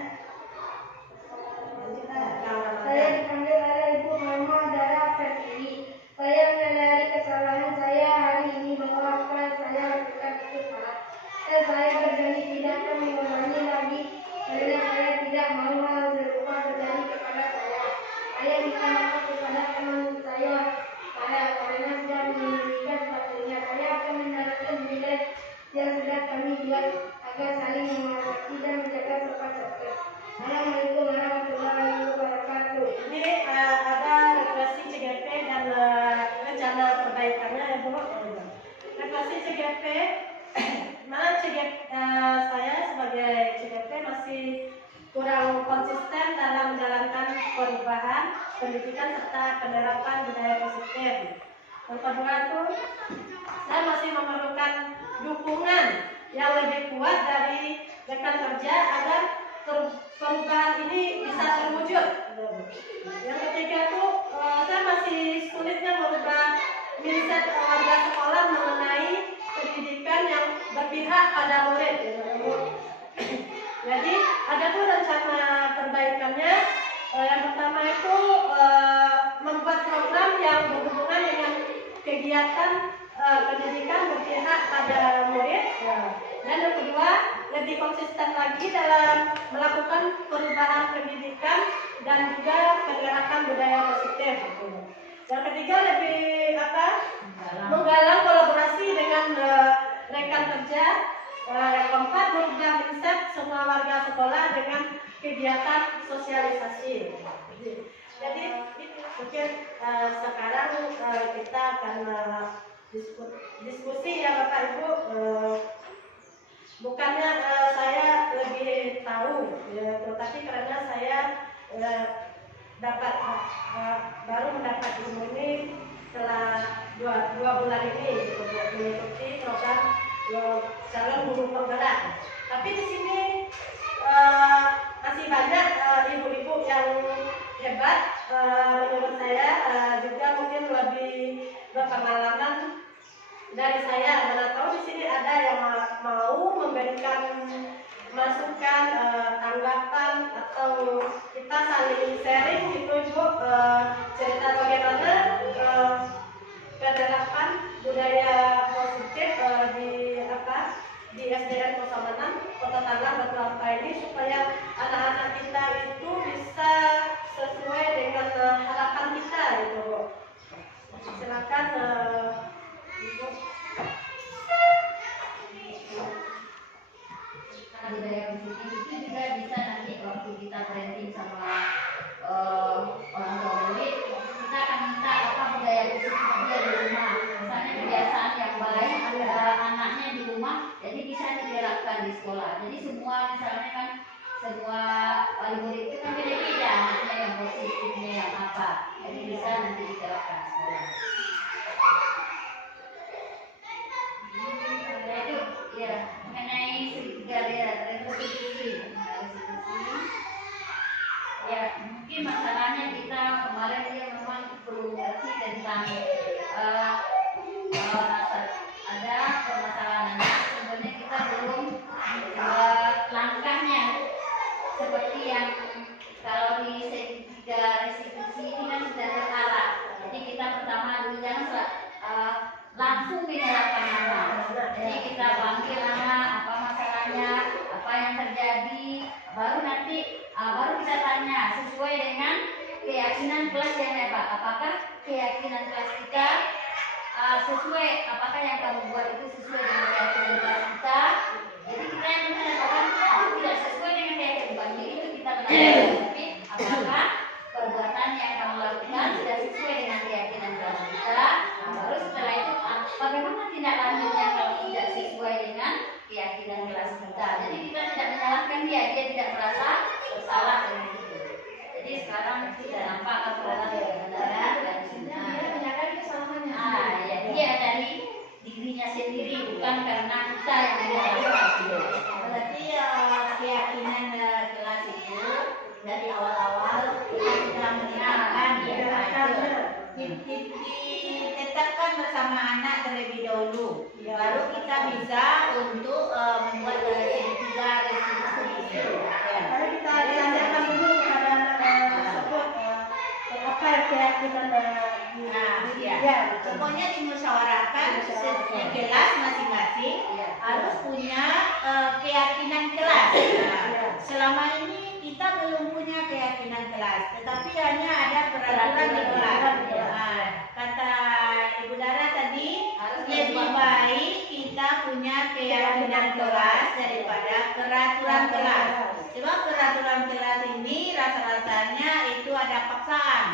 Saya dipanggil oleh Ibu Mama Dara Pertiwi. Saya menyadari kesalahan saya hari ini bahwa apa yang saya lakukan itu salah. Dan saya berjanji tidak akan mengulangi lagi karena saya tidak mau hal serupa terjadi kepada saya. Saya minta maaf kepada teman saya karena sudah menyembunyikan sepatunya. Saya akan menjalankan nilai yang sudah kami buat agar saling menghormati dan menjaga sopan santun. Assalamualaikum warahmatullahi wabarakatuh. Ini ada regresi CGP dan rencana perbaikannya ya Bu. Regresi CGP, malah saya sebagai CGP masih kurang konsisten dalam menjalankan perubahan pendidikan serta penerapan budaya positif. Yang kedua itu, saya masih memerlukan dukungan yang lebih kuat dari rekan kerja agar perubahan ini bisa terwujud. Yang ketiga itu, saya masih sulitnya merubah mindset warga sekolah mengenai pendidikan yang berpihak pada murid. Jadi ada tuh rencana perbaikannya. Yang pertama itu membuat program yang berhubungan dengan kegiatan pendidikan berpihak pada murid. Dan yang kedua, lebih konsisten lagi dalam melakukan perubahan pendidikan dan juga penerapan budaya positif. Yang ketiga, lebih menggalang kolaborasi dengan rekan kerja. Yang keempat, merubah mindset semua warga sekolah dengan kegiatan sosialisasi. Jadi mungkin sekarang kita akan diskusi ya Bapak Ibu. Bukannya saya lebih tahu, ya, tetapi karena saya eh, dapat baru mendapat ilmu ini setelah dua bulan ini gitu, mengikuti program calon guru penggerak. Tapi di sini masih banyak ibu-ibu yang hebat, menurut saya juga mungkin lebih berpengalaman dari saya. Mana tahu di sini ada yang mau memberikan masukan, tanggapan, atau kita saling sharing gitu Ibu, cerita bagaimana penerapan budaya positif di SDN 06 Kota Tangerang Batu Ampar ini, supaya anak-anak kita itu bisa sesuai dengan harapan kita gitu Bu. Silakan Ibu. Budaya positif itu juga bisa nanti waktu kita parenting sama orang tua murid, kita akan minta apa budaya positif dia di rumah. Misalnya kebiasaan yang baik anaknya di rumah, jadi bisa diterapkan di sekolah. Jadi semua misalnya kan semua wali murid itu kan beda-beda anaknya yang positifnya yang apa, jadi bisa nanti diterapkan di sekolah. Itu ya mengenai segitiga ya restitusi. Ya mungkin masalahnya kita kemarin dia memang belum ngerti tentang ada permasalahannya. Sebenarnya kita belum langkahnya seperti yang kalau di segitiga restitusi ini kan sudah terarah. Jadi kita pertama dulu jangan langsung menyalahkan anak. Jadi kita panggil anak, apa masalahnya, apa yang terjadi, baru nanti baru kita tanya sesuai dengan keyakinan kelas yang hebat. Apakah keyakinan kelas kita sesuai, apakah yang kamu buat itu sesuai dengan keyakinan kelas kita? Jadi kita yang mengatakan itu tidak sesuai dengan keyakinan bukan itu kita benar, tapi apakah perbuatan yang kamu lakukan sudah sesuai dengan keyakinan kelas kita? Baru setelah itu bagaimana tindak lanjutnya kalau tidak sesuai dengan keyakinan kelas kita? Jadi kita tidak menyalahkan dia tidak merasa bersalah dengan itu. Jadi sekarang sudah nampak kebenaran kebenaran dan sunnah. Dia menyadari kesalahannya. Ya dia dari dirinya sendiri, bukan karena kita yang menyalahkan. Berarti keyakinan kelas itu dari awal-awal kita sudah menerapkan ditetapkan bersama anak terlebih dahulu, baru kita bisa untuk membuat segitiga restitusi. Karena kita tanyakan dulu kepada anak tersebut apa yang keyakinan Pokoknya dimusyawarahkan setiap kelas masing-masing harus punya keyakinan kelas. Selama ini kita belum punya keyakinan kelas, tetapi hanya ada peraturan di kelas. Kata Ibu Dara tadi, lebih baik kita punya keyakinan kelas daripada peraturan kelas. Sebab peraturan kelas ini rasa-rasanya itu ada paksaan.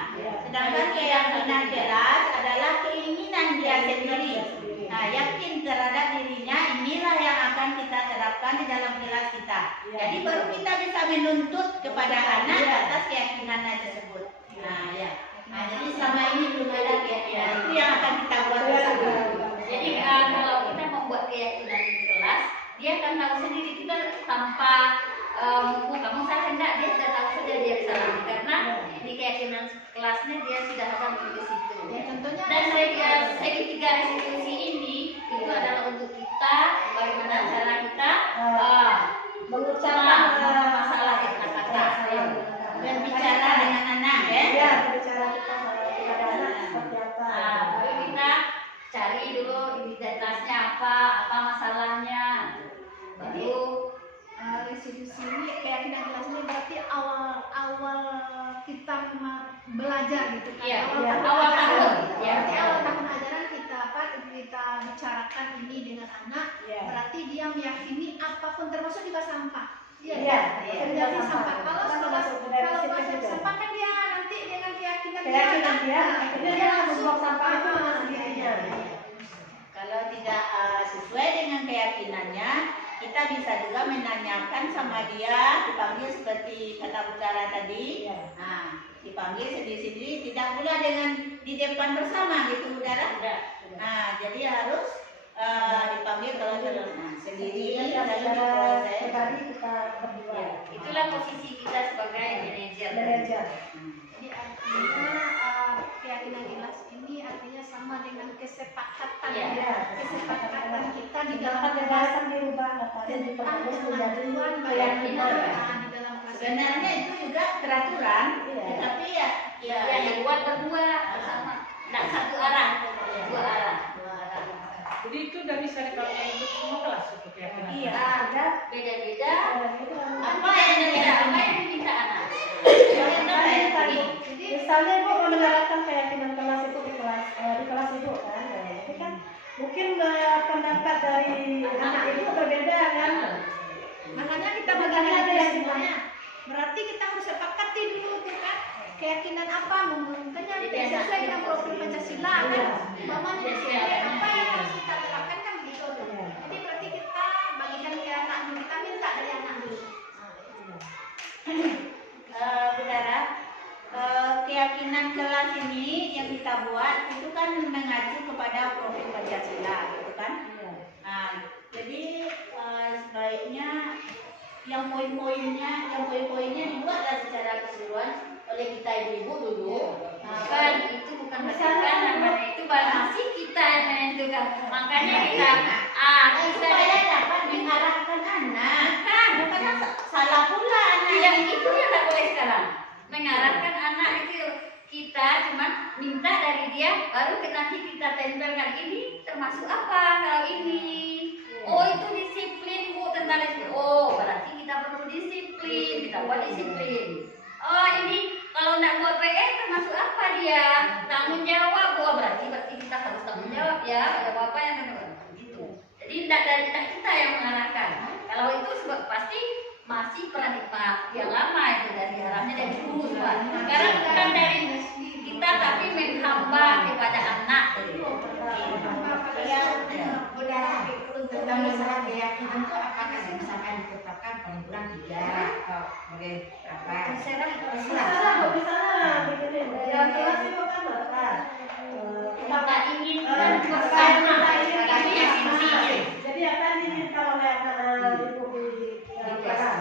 Sedangkan keyakinan kelas adalah keinginan dia sendiri. Nah, yakin terhadap dirinya, inilah yang akan kita terapkan di dalam kelas kita. Jadi baru kita bisa menuntut kepada anak atas keyakinannya tersebut. Jadi selama ini belum ada keyakinan, itu yang akan kita buat bersama. Jadi kalau kita membuat keyakinan di kelas, dia akan tahu sendiri. Kita tanpa kamu salah enggak, dia sudah tahu saja dia salah karena di keyakinan kelasnya dia sudah akan di situ. Contohnya Dan segitiga restitusi ini itu adalah untuk kita bagaimana cara kita mengucapkan masalah kata-kata Dan bicara dengan anak, ya, berbicara kita kepada anak seperti apa. baru kita cari dulu identitasnya apa masalahnya, baru restitusi ini keyakinan kelas ini berarti awal kita belajar gitu kan. Iya, Awal tahun. Ya. Berarti awal tahun ajaran kita bicarakan ini dengan anak. Iya. Berarti dia meyakini apapun termasuk juga sampah. Iya. Terjadi sampah. Kalau Kita setelah masuk ke dalam situ belajar juga. sampah kan dia nanti dengan keyakinan Keyakinan dia, akhirnya dia akan langsung membuang sampah itu dengan sendirinya. Kalau tidak sesuai dengan keyakinannya, kita bisa juga menanyakan sama dia, dipanggil seperti kata Utara tadi. Nah, dipanggil sendiri-sendiri, tidak pula dengan di depan bersama gitu, Udara. Nah, jadi harus dipanggil kalau sendiri lalu diproses. Pribadi kita berdua. Itulah posisi kita sebagai manajer. Jadi artinya keyakinan ikhlas ini artinya sama dengan kesepakatan kesepakatan kita di dalam Pembahasan dirubah dan diperluas menjadi keyakinan. di dalam kelas. Sebenarnya itu juga peraturan, tetapi ya Ya, yang buat berdua bersama, nggak satu arah, dua arah. Jadi itu udah bisa dipakai untuk semua kelas untuk keyakinan. Iya, Nah, ada beda-beda. apa yang Apa yang diminta anak? misalnya ibu menerapkan keyakinan kelas itu di kelas ibu kan, tapi kan mungkin pendapat dari anak ibu berbeda kan. Makanya kita Makanya bagaimana ada yang semuanya. Berarti kita harus sepakati dulu tuh kan keyakinan apa mungkinnya sesuai dengan profil Pancasila kan. Umpamanya di sini apa yang harus kita terapkan kan gitu. Jadi berarti kita bagikan ke anak dulu, kita minta dari anak dulu. Saudara, keyakinan kelas ini yang kita buat itu kan mengacu kepada profil Pancasila, gitu kan? Nah, jadi sebaiknya yang poin-poinnya dibuatlah secara keseluruhan oleh kita ibu dulu. Kan itu bukan berdasarkan namanya itu masih kita yang menentukan. Makanya kita Supaya dapat mengarahkan anak, kan? Bukan salah pula anak. yang itu yang nggak boleh sekarang. Mengarahkan anak itu kita cuma minta dari dia, baru nanti kita tempelkan ini termasuk apa kalau ini. Oh itu disiplin bu, tentang disiplin. Oh berarti kita perlu disiplin, kita buat disiplin. Oh ini kalau nggak buat PR termasuk apa dia? Tanggung jawab. Oh berarti kita harus tanggung jawab ya. Ada apa yang tanggung jawab gitu. Jadi tidak dari kita yang mengarahkan. Kalau itu pasti masih paradigma yang lama itu dari arahnya dari dulu Pak. Sekarang bukan dari kita tapi menghamba kepada anak. Saudara, tentang masalah keyakinan itu apakah misalkan ditetapkan paling kurang 3 atau sebagai apa? Misalnya bikinin dalam kelas ibu kan apa? Kita inginkan Kita bersama. inginkan Tapi yang intinya. Jadi apa yang diinginkan oleh anak ibu di kelas?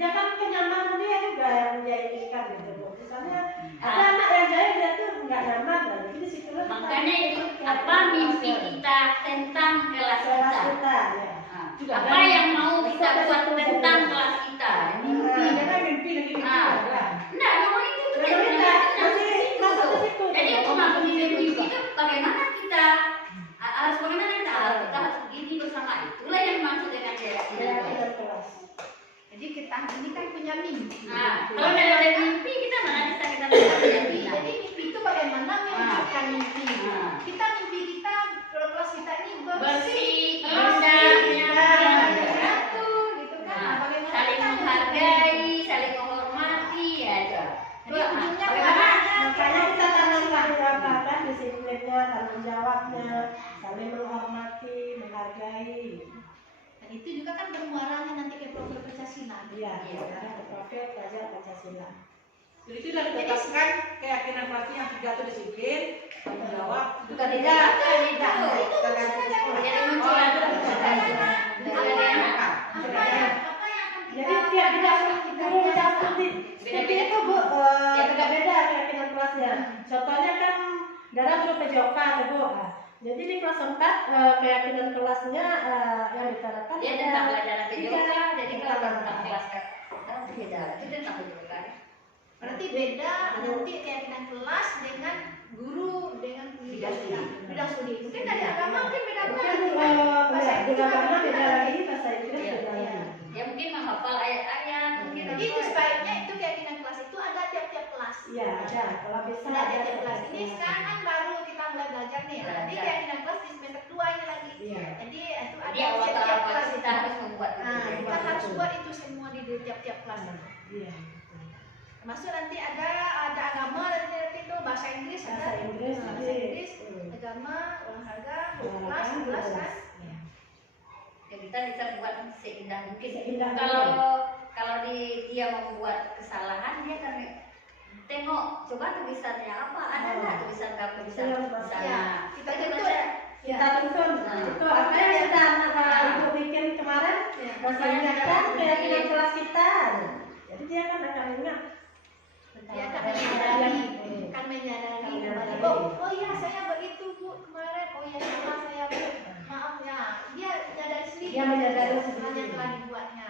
Jangan kenyamanan dia juga yang dia inginkan gitu bu. Misalnya ada anak yang dia tuh nggak nyaman, jadi di situ Makanya itu apa mimpi kita tentang kelas kelas kita. kita ya. Apa yang mau kita buat tentang kelas kita. Jangan mimpi lagi gitu. Enggak, memang itu tuh Memang kita masih masuk ke situ. jadi untuk mengambil mimpi itu bagaimana kita harus bagaimana kita harus begini bersama itulah yang maksud dengan keyakinan. Keyakinan kelas. Jadi kita ini kan punya mimpi. Nah, kalau tidak ada mimpi kita mana bisa kita mencapai Jadi mimpi itu bagaimana mewujudkan mimpi. Kita mimpi kita kalau kelas kita ini bersih, bersih, indah, teratur gitu kan. Nah, Bagaimana saling kita menghargai, saling menghormati ya. Jadi ujungnya Bagaimana? Makanya kita tanamkan apa kan disiplinnya, tanggung jawabnya, saling menghormati, menghargai. Dan itu juga kan bermuaranya nanti ke profil Pancasila. Iya, sekarang ke profil pelajar Pancasila. Jadi itu sudah ditetapkan keyakinan pasti yang 3 itu disiplin, tanggung jawab. Bukan Tidak. Jadi Jadi muncul lagi apa yang akan kita Jadi tiap tidak seperti itu bu, beda-beda keyakinan kelasnya. Contohnya kan Dara guru PJOK tuh bu. Jadi di kelas 4 keyakinan kelasnya yang diterapkan dia tentang pelajaran PJOK, jadi kalau tentang kelas kan beda. Itu tentang PJOK. berarti beda nanti keyakinan kelas dengan guru dengan bidang studi. Mungkin dari agama mungkin beda Mungkin pula. Bahasa Inggris juga agama beda beda lagi, bahasa Inggris beda Iya. lagi. Ya mungkin menghafal ayat-ayat mungkin. Jadi itu sebaiknya itu keyakinan kelas itu ada tiap-tiap kelas. Iya, ada. Kalau bisa Ada tiap-tiap kelas. Ini sekarang kan baru kita mulai belajar nih. Nanti keyakinan kelas di semester 2 ini lagi. Iya. Jadi itu ada Jadi awal tiap-tiap tahun kelas. kita harus membuat itu. Nah, kita harus buat itu semua di tiap-tiap kelas. Iya. Termasuk nanti ada agama dan nanti itu bahasa Inggris ada. Bahasa Inggris, Nah, nanti. bahasa Inggris, agama, olahraga, kelas, kelas kan. Iya. Ya, kita bisa buat seindah mungkin. Seindah Kalau dia membuat kesalahan, dia kan tengok coba tulisannya apa, ada nggak tulisan apa tulisan Ya, kita tuntut. kita tuntun itu apa yang kita untuk bikin kemarin masih ingatkan keyakinan kelas kita, jadi dia kan akan ingat. Dia akan menyadari kembali. Oh iya saya begitu Bu kemarin. Oh iya salah saya Bu. Maaf ya. Dia menyadari sendiri. Dia menyadari Hanya sendiri. telah dibuatnya.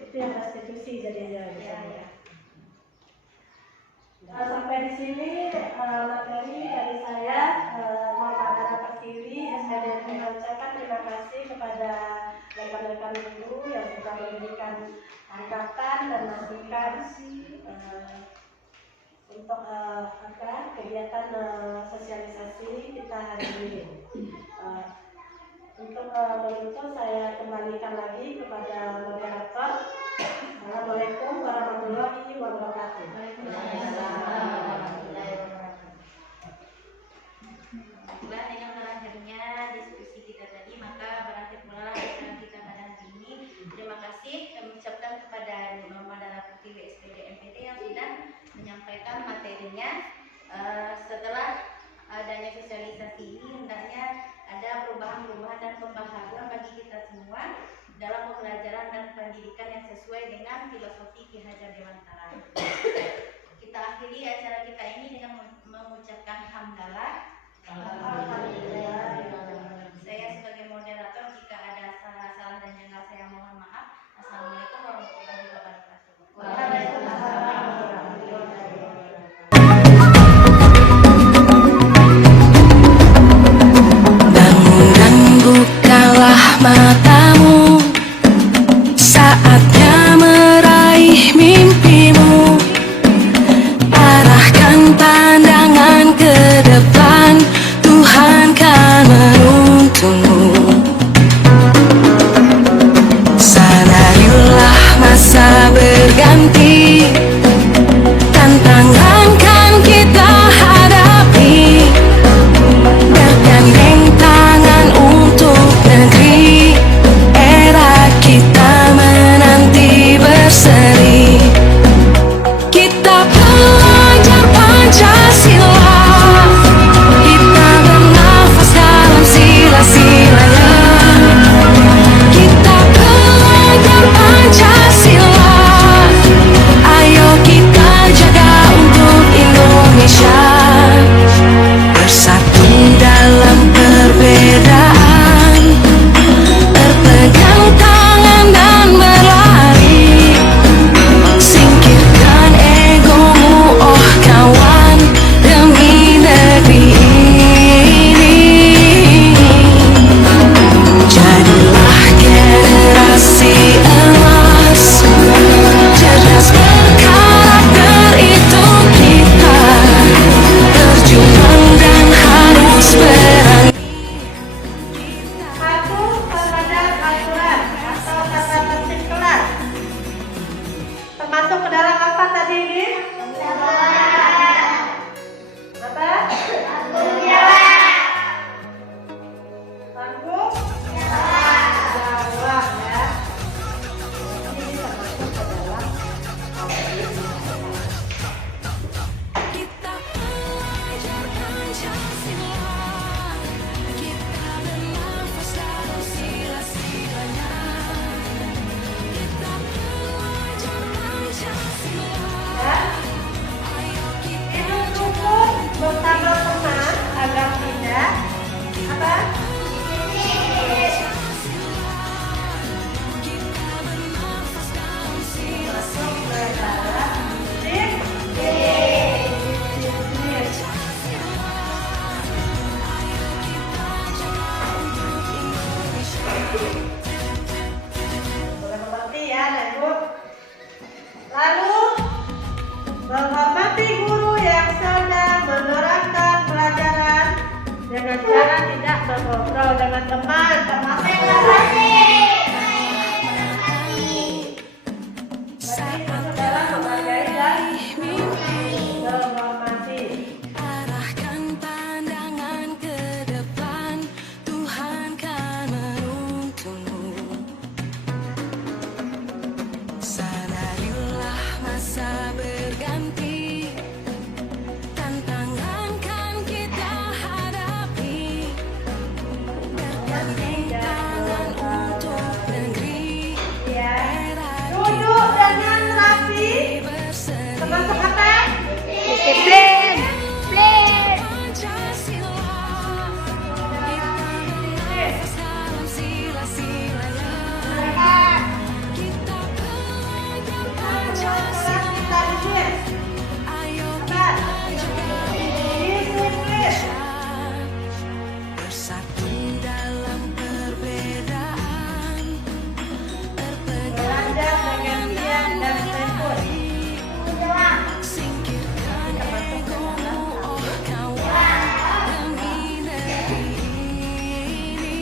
Itu yang restitusi jadinya. Ya. Sampai di sini materi dari saya. Maka Pertiwi SPDN mengucapkan terima kasih kepada rekan-rekan guru yang sudah memberikan angkatan dan masukan untuk kegiatan sosialisasi kita hari ini. Untuk menutup saya kembalikan lagi kepada moderator. Assalamualaikum warahmatullahi wabarakatuh. Baiklah, dengan berakhirnya diskusi kita tadi, maka berakhir pula acara kita pada hari ini. Terima kasih kami ucapkan kepada Moderator Pertiwi SPD MPT yang sudah menyampaikan materinya. Setelah adanya sosialisasi ini, hendaknya ada perubahan-perubahan dan pembaharuan bagi kita semua dalam pembelajaran dan pendidikan yang sesuai dengan filosofi Ki Hajar Dewantara. Kita akhiri acara kita ini dengan mengucapkan hamdalah. Saya sebagai moderator, jika ada salah-salah dan janggal saya mohon maaf. Assalamualaikum warahmatullahi wabarakatuh. Waalaikumsalam warahmatullahi wabarakatuh. Bangun dan bukalah matamu, saatnya meraih mimpimu. Arahkan pandangan ke depan, Tuhan kan menuntunmu. Sadarilah masa berganti, tantangan kan kita hadapi. Bergandeng tangan untuk negeri, era kita menanti berseri. Kita belajar Pancasila, kita bernafas dalam sila-silanya. Kita belajar Pancasila, ayo kita jaga untuk Indonesia. Bersatu dalam perbedaan, berpegang tangan dan berlari. Singkirkan egomu oh kawan, demi negeri ini. Jadilah generasi emas, cerdas berkarakter itu kita. Berjuang dan harus berani. Patuh terhadap aturan atau tata tertib kelas. Termasuk ke dalam apa tadi ini? Apa? Tanggung jawab ya. Ini termasuk ke dalam Kita belajar Pancasila, kita bernafas dalam sila-silanya. Kita belajar Pancasila, ya. ayo kita Hidup rukun bersama teman agar tidak apa? bernafas dalam Negara Sudah mengerti ya, Anak Ibu? Lalu menghormati guru yang sedang menerangkan pelajaran dengan cara tidak berngobrol dengan teman, termasuk berarti saudara menghargai dan menghormati. arahkan pandangan ke depan, Tuhan kan menuntun. Ayo kita jaga bersatu dalam perbedaan, Belajar dengan diam dan tekun. singkirkan ego, kawan demi negeri ini.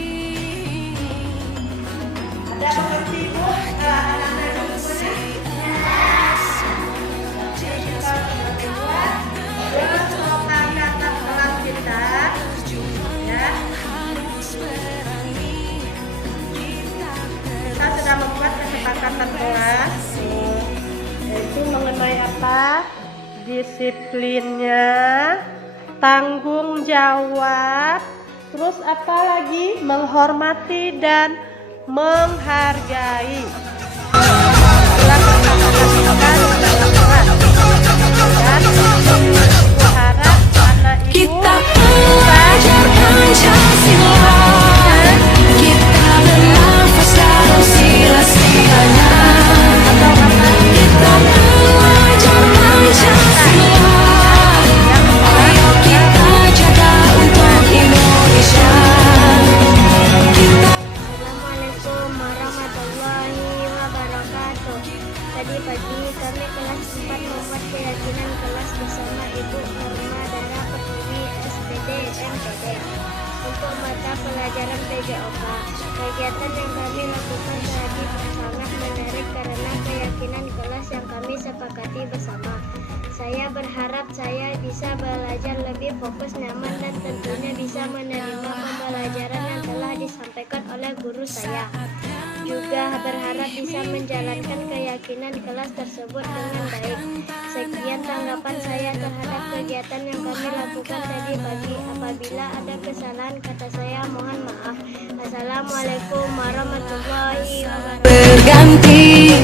Ada mengerti Bu? Anak-anak ibu kata kelas kita, ya. Kita sudah membuat kesepakatan kelas, yaitu mengenai apa? Disiplinnya, tanggung jawab, terus apa lagi? Menghormati dan menghargai. Itulah kesepakatan dalam kelas. Dan berharap anak ibu Kita belajar Pancasila, kita bernafas dalam sila-silanya. Kita belajar Pancasila, ayo kita jaga untuk Indonesia. Assalamualaikum warahmatullahi wabarakatuh. Tadi pagi kami kelas 4 membuat keyakinan kelas bersama Ibu Norma Dara Pertiwi SPD MPD untuk mata pelajaran PJOK. Kegiatan yang kami lakukan tadi sangat menarik karena keyakinan kelas yang kami sepakati bersama. Saya berharap saya bisa belajar lebih fokus, nyaman, dan tentunya bisa menerima pembelajaran yang telah disampaikan oleh guru saya. Juga berharap bisa menjalankan keyakinan kelas tersebut dengan baik. Sekian tanggapan saya terhadap kegiatan yang kami lakukan tadi pagi. Apabila ada kesalahan kata saya mohon maaf. Assalamualaikum warahmatullahi wabarakatuh. Berganti